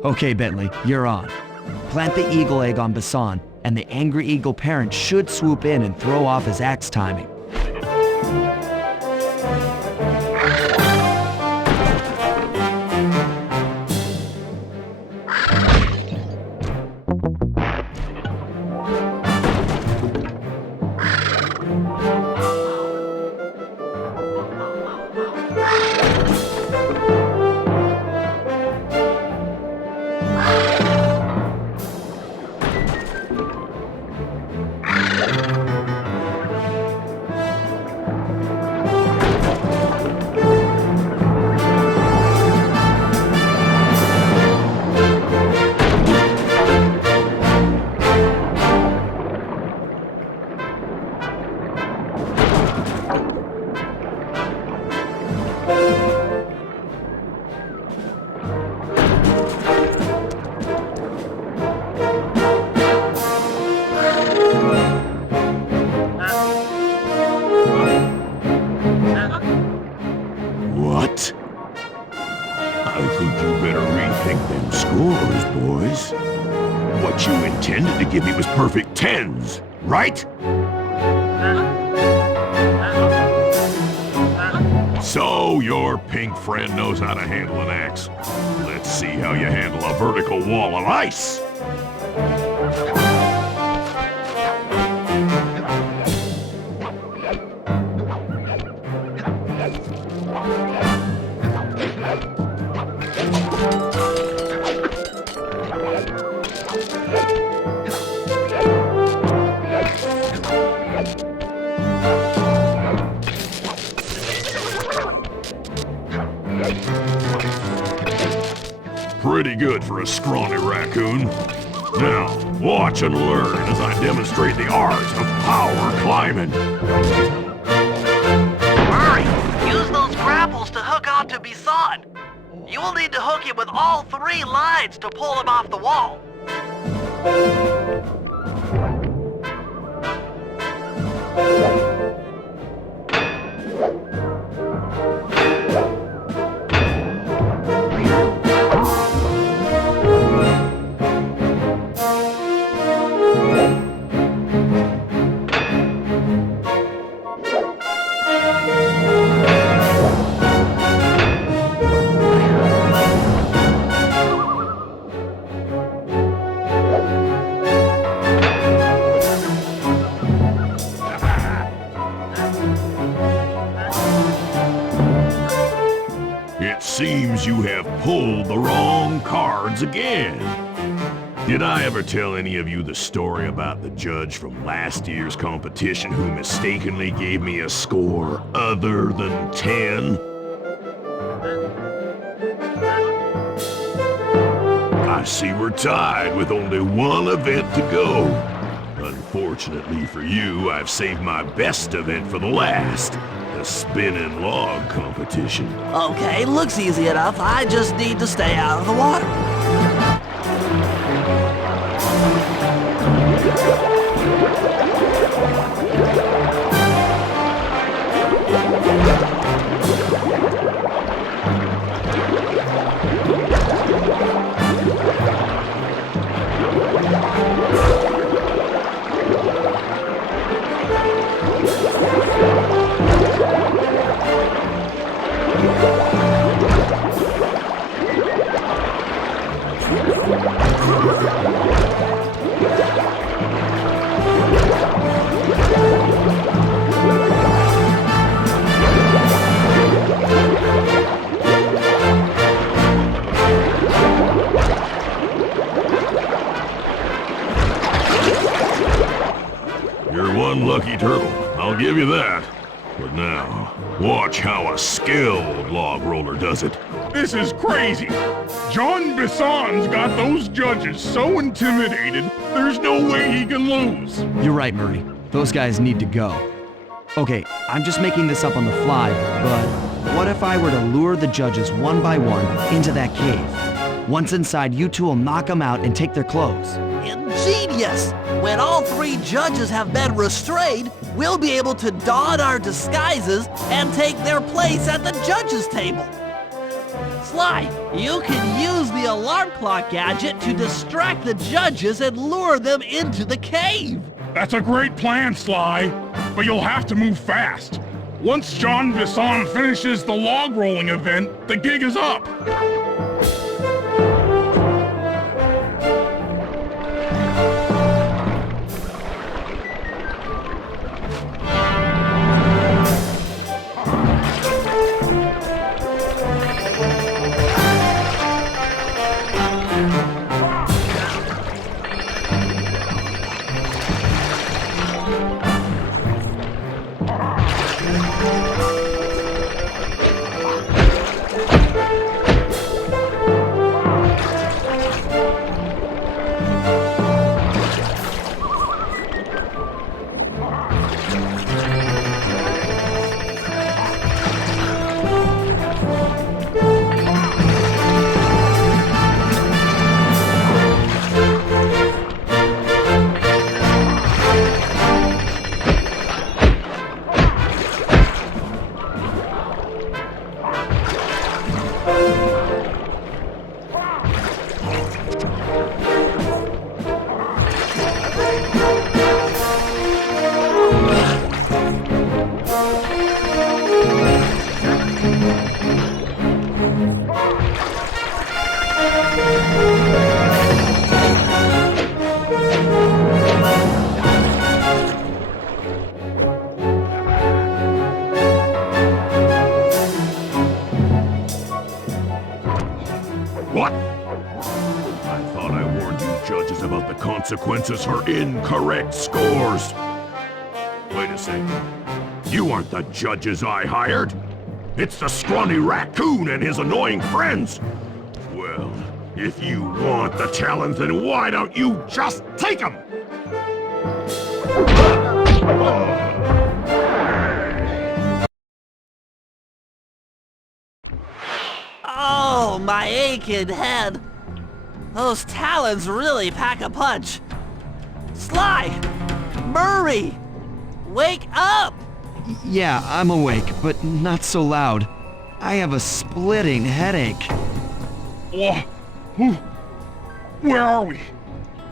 Okay, Bentley, you're on. Plant the eagle egg on Bison, and the angry eagle parent should swoop in and throw off his axe timing. What? I think you better rethink them scores, boys. What you intended to give me was perfect tens, right? So your pink friend knows how to handle an axe. Let's see how you handle a vertical wall of ice. Pretty good for a scrawny raccoon. Now, watch and learn as I demonstrate the art of power climbing. Hurry! Use those grapples to hook onto Bison. You will need to hook him with all 3 lines to pull him off the wall. Seems you have pulled the wrong cards again. Did I ever tell any of you the story about the judge from last year's competition who mistakenly gave me a score other than 10? I see we're tied with only one event to go. Unfortunately for you, I've saved my best event for the last. The spinning log competition. Okay, looks easy enough. I just need to stay out of the water. You're one lucky turtle, I'll give you that. But now, watch how a skilled log roller does it. This is crazy. Jean Bison's got those judges so intimidated, there's no way he can lose. You're right, Murray. Those guys need to go. Okay, I'm just making this up on the fly, but what if I were to lure the judges one by one into that cave? Once inside, you two will knock them out and take their clothes. Ingenious! When all three judges have been restrained, we'll be able to don our disguises and take their place at the judges' table. Sly, you can use the alarm clock gadget to distract the judges and lure them into the cave. That's a great plan, Sly, but you'll have to move fast. Once Jean Bison finishes the log rolling event, the gig is up. What? I thought I warned you judges about the consequences for incorrect scores. Wait a second. You aren't the judges I hired. It's the scrawny raccoon and his annoying friends. Well, if you want the challenge, then why don't you just take them? Oh, my aching head. Those talons really pack a punch. Sly! Murray! Wake up! Yeah, I'm awake, but not so loud. I have a splitting headache. Where are we?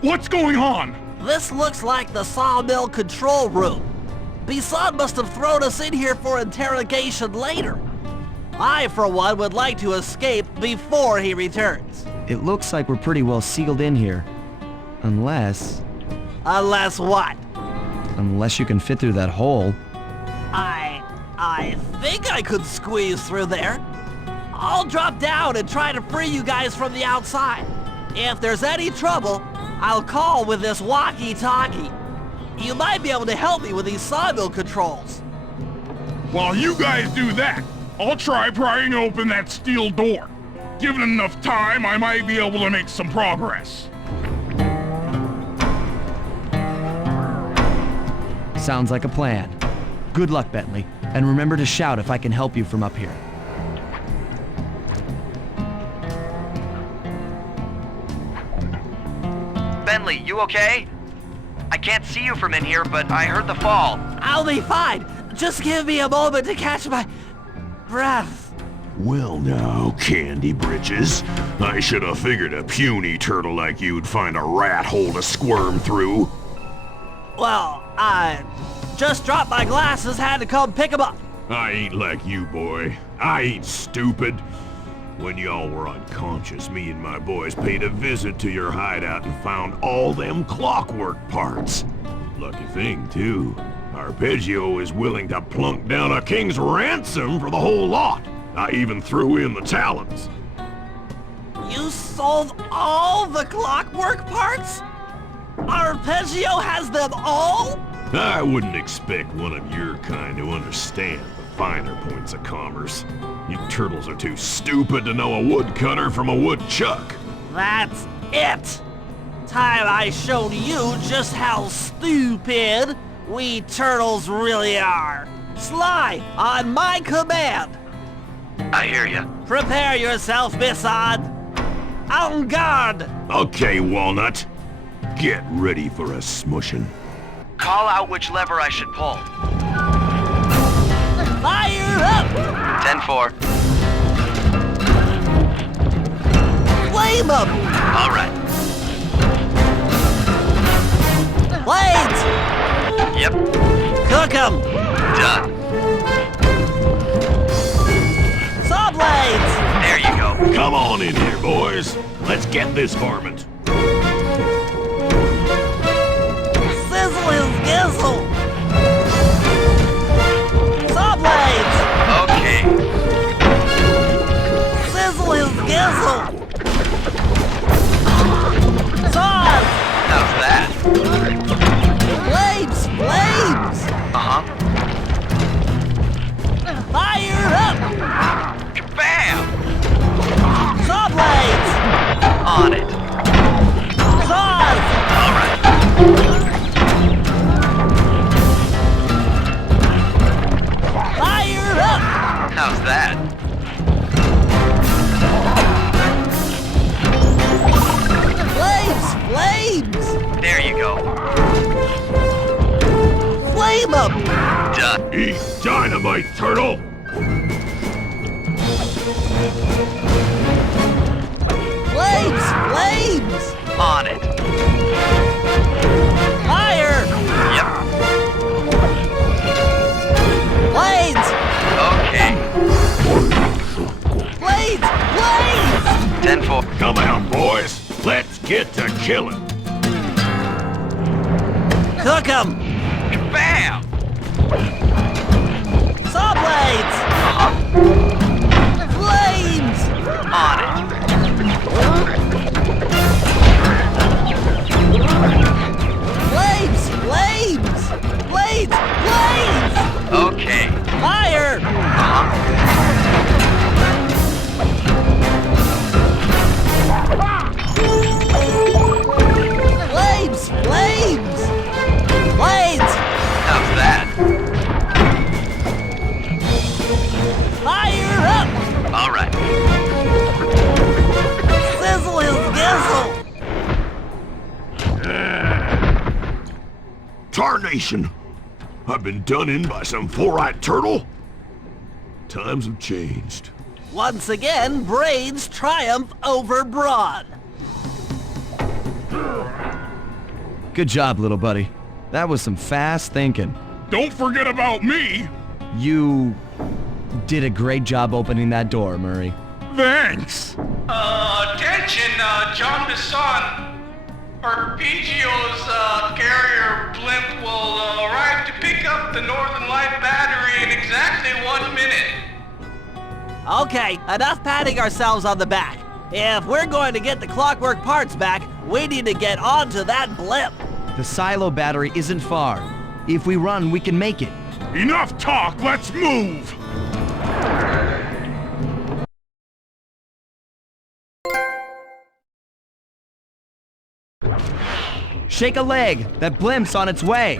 What's going on? This looks like the sawmill control room. Bison must have thrown us in here for interrogation later. I, for one, would like to escape before he returns. It looks like we're pretty well sealed in here. Unless... Unless what? Unless you can fit through that hole. I think I could squeeze through there. I'll drop down and try to free you guys from the outside. If there's any trouble, I'll call with this walkie-talkie. You might be able to help me with these sawmill controls. While you guys do that, I'll try prying open that steel door. Given enough time, I might be able to make some progress. Sounds like a plan. Good luck, Bentley. And remember to shout if I can help you from up here. Bentley, you okay? I can't see you from in here, but I heard the fall. I'll be fine. Just give me a moment to catch my breath. Well now, Candy Britches. I should have figured a puny turtle like you'd find a rat hole to squirm through. Well, I just dropped my glasses, had to come pick 'em up. I ain't like you, boy. I ain't stupid. When y'all were unconscious, me and my boys paid a visit to your hideout and found all them clockwork parts. Lucky thing, too. Arpeggio is willing to plunk down a king's ransom for the whole lot. I even threw in the talons. You sold all the clockwork parts? Arpeggio has them all? I wouldn't expect one of your kind to understand the finer points of commerce. You turtles are too stupid to know a woodcutter from a woodchuck. That's it! Time I showed you just how stupid we turtles really are. Sly, on my command. I hear you. Prepare yourself, Bison. En garde! Okay, Walnut. Get ready for a smushing. Call out which lever I should pull. Fire up! 10-4. Flame up! All right. Blades! Yep. Cook 'em! Done. Saw blades! There you go. Come on in here, boys. Let's get this varmint. Sizzle his gizzle! Saw blades! Okay. Sizzle his gizzle! Saws! How's that? Blades! Blades! Uh-huh. Fire up! Bam! Saw blades! On it. Saws! All right. Fire up! How's that? Flames! There you go. Flame up! Done. Eat dynamite, turtle! Flames! On it. Fire! Yep. Blades! Okay. Blades! 10-4. Come on, boys. Let's get to killing. Cook 'em! Bam! Saw blades! Uh-huh. Flames! On it. Blades! Blades! Okay. Fire! Flames! Blades! How's that? Fire up! All right. Sizzle his gizzle! Tarnation! I've been done in by some four-eyed turtle? Times have changed. Once again, brains triumph over brawn. Good job, little buddy. That was some fast thinking. Don't forget about me. You did a great job opening that door, Murray. Thanks. Attention, Jean Bison. Arpeggio's carrier blimp will arrive to pick up the Northern Light battery in exactly 1 minute. Okay, enough patting ourselves on the back. If we're going to get the clockwork parts back, we need to get onto that blimp. The silo battery isn't far. If we run, we can make it. Enough talk, let's move. Shake a leg. That blimp's on its way.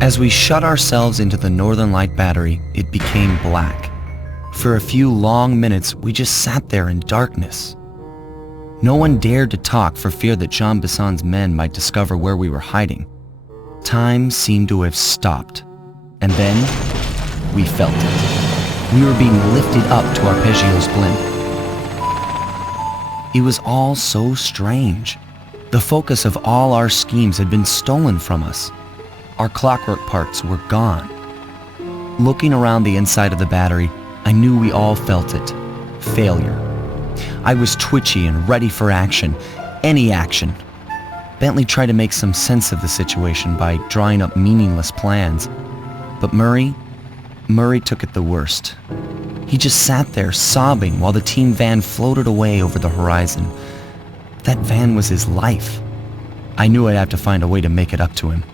As we shut ourselves into the Northern Light battery, it became black. For a few long minutes, we just sat there in darkness. No one dared to talk for fear that Jean Bison's men might discover where we were hiding. Time seemed to have stopped. And then, we felt it. We were being lifted up to Arpeggio's blimp. It was all so strange. The focus of all our schemes had been stolen from us. Our clockwork parts were gone. Looking around the inside of the battery, I knew we all felt it. Failure. I was twitchy and ready for action. Any action. Bentley tried to make some sense of the situation by drawing up meaningless plans. But Murray took it the worst. He just sat there sobbing while the team van floated away over the horizon. That van was his life. I knew I'd have to find a way to make it up to him.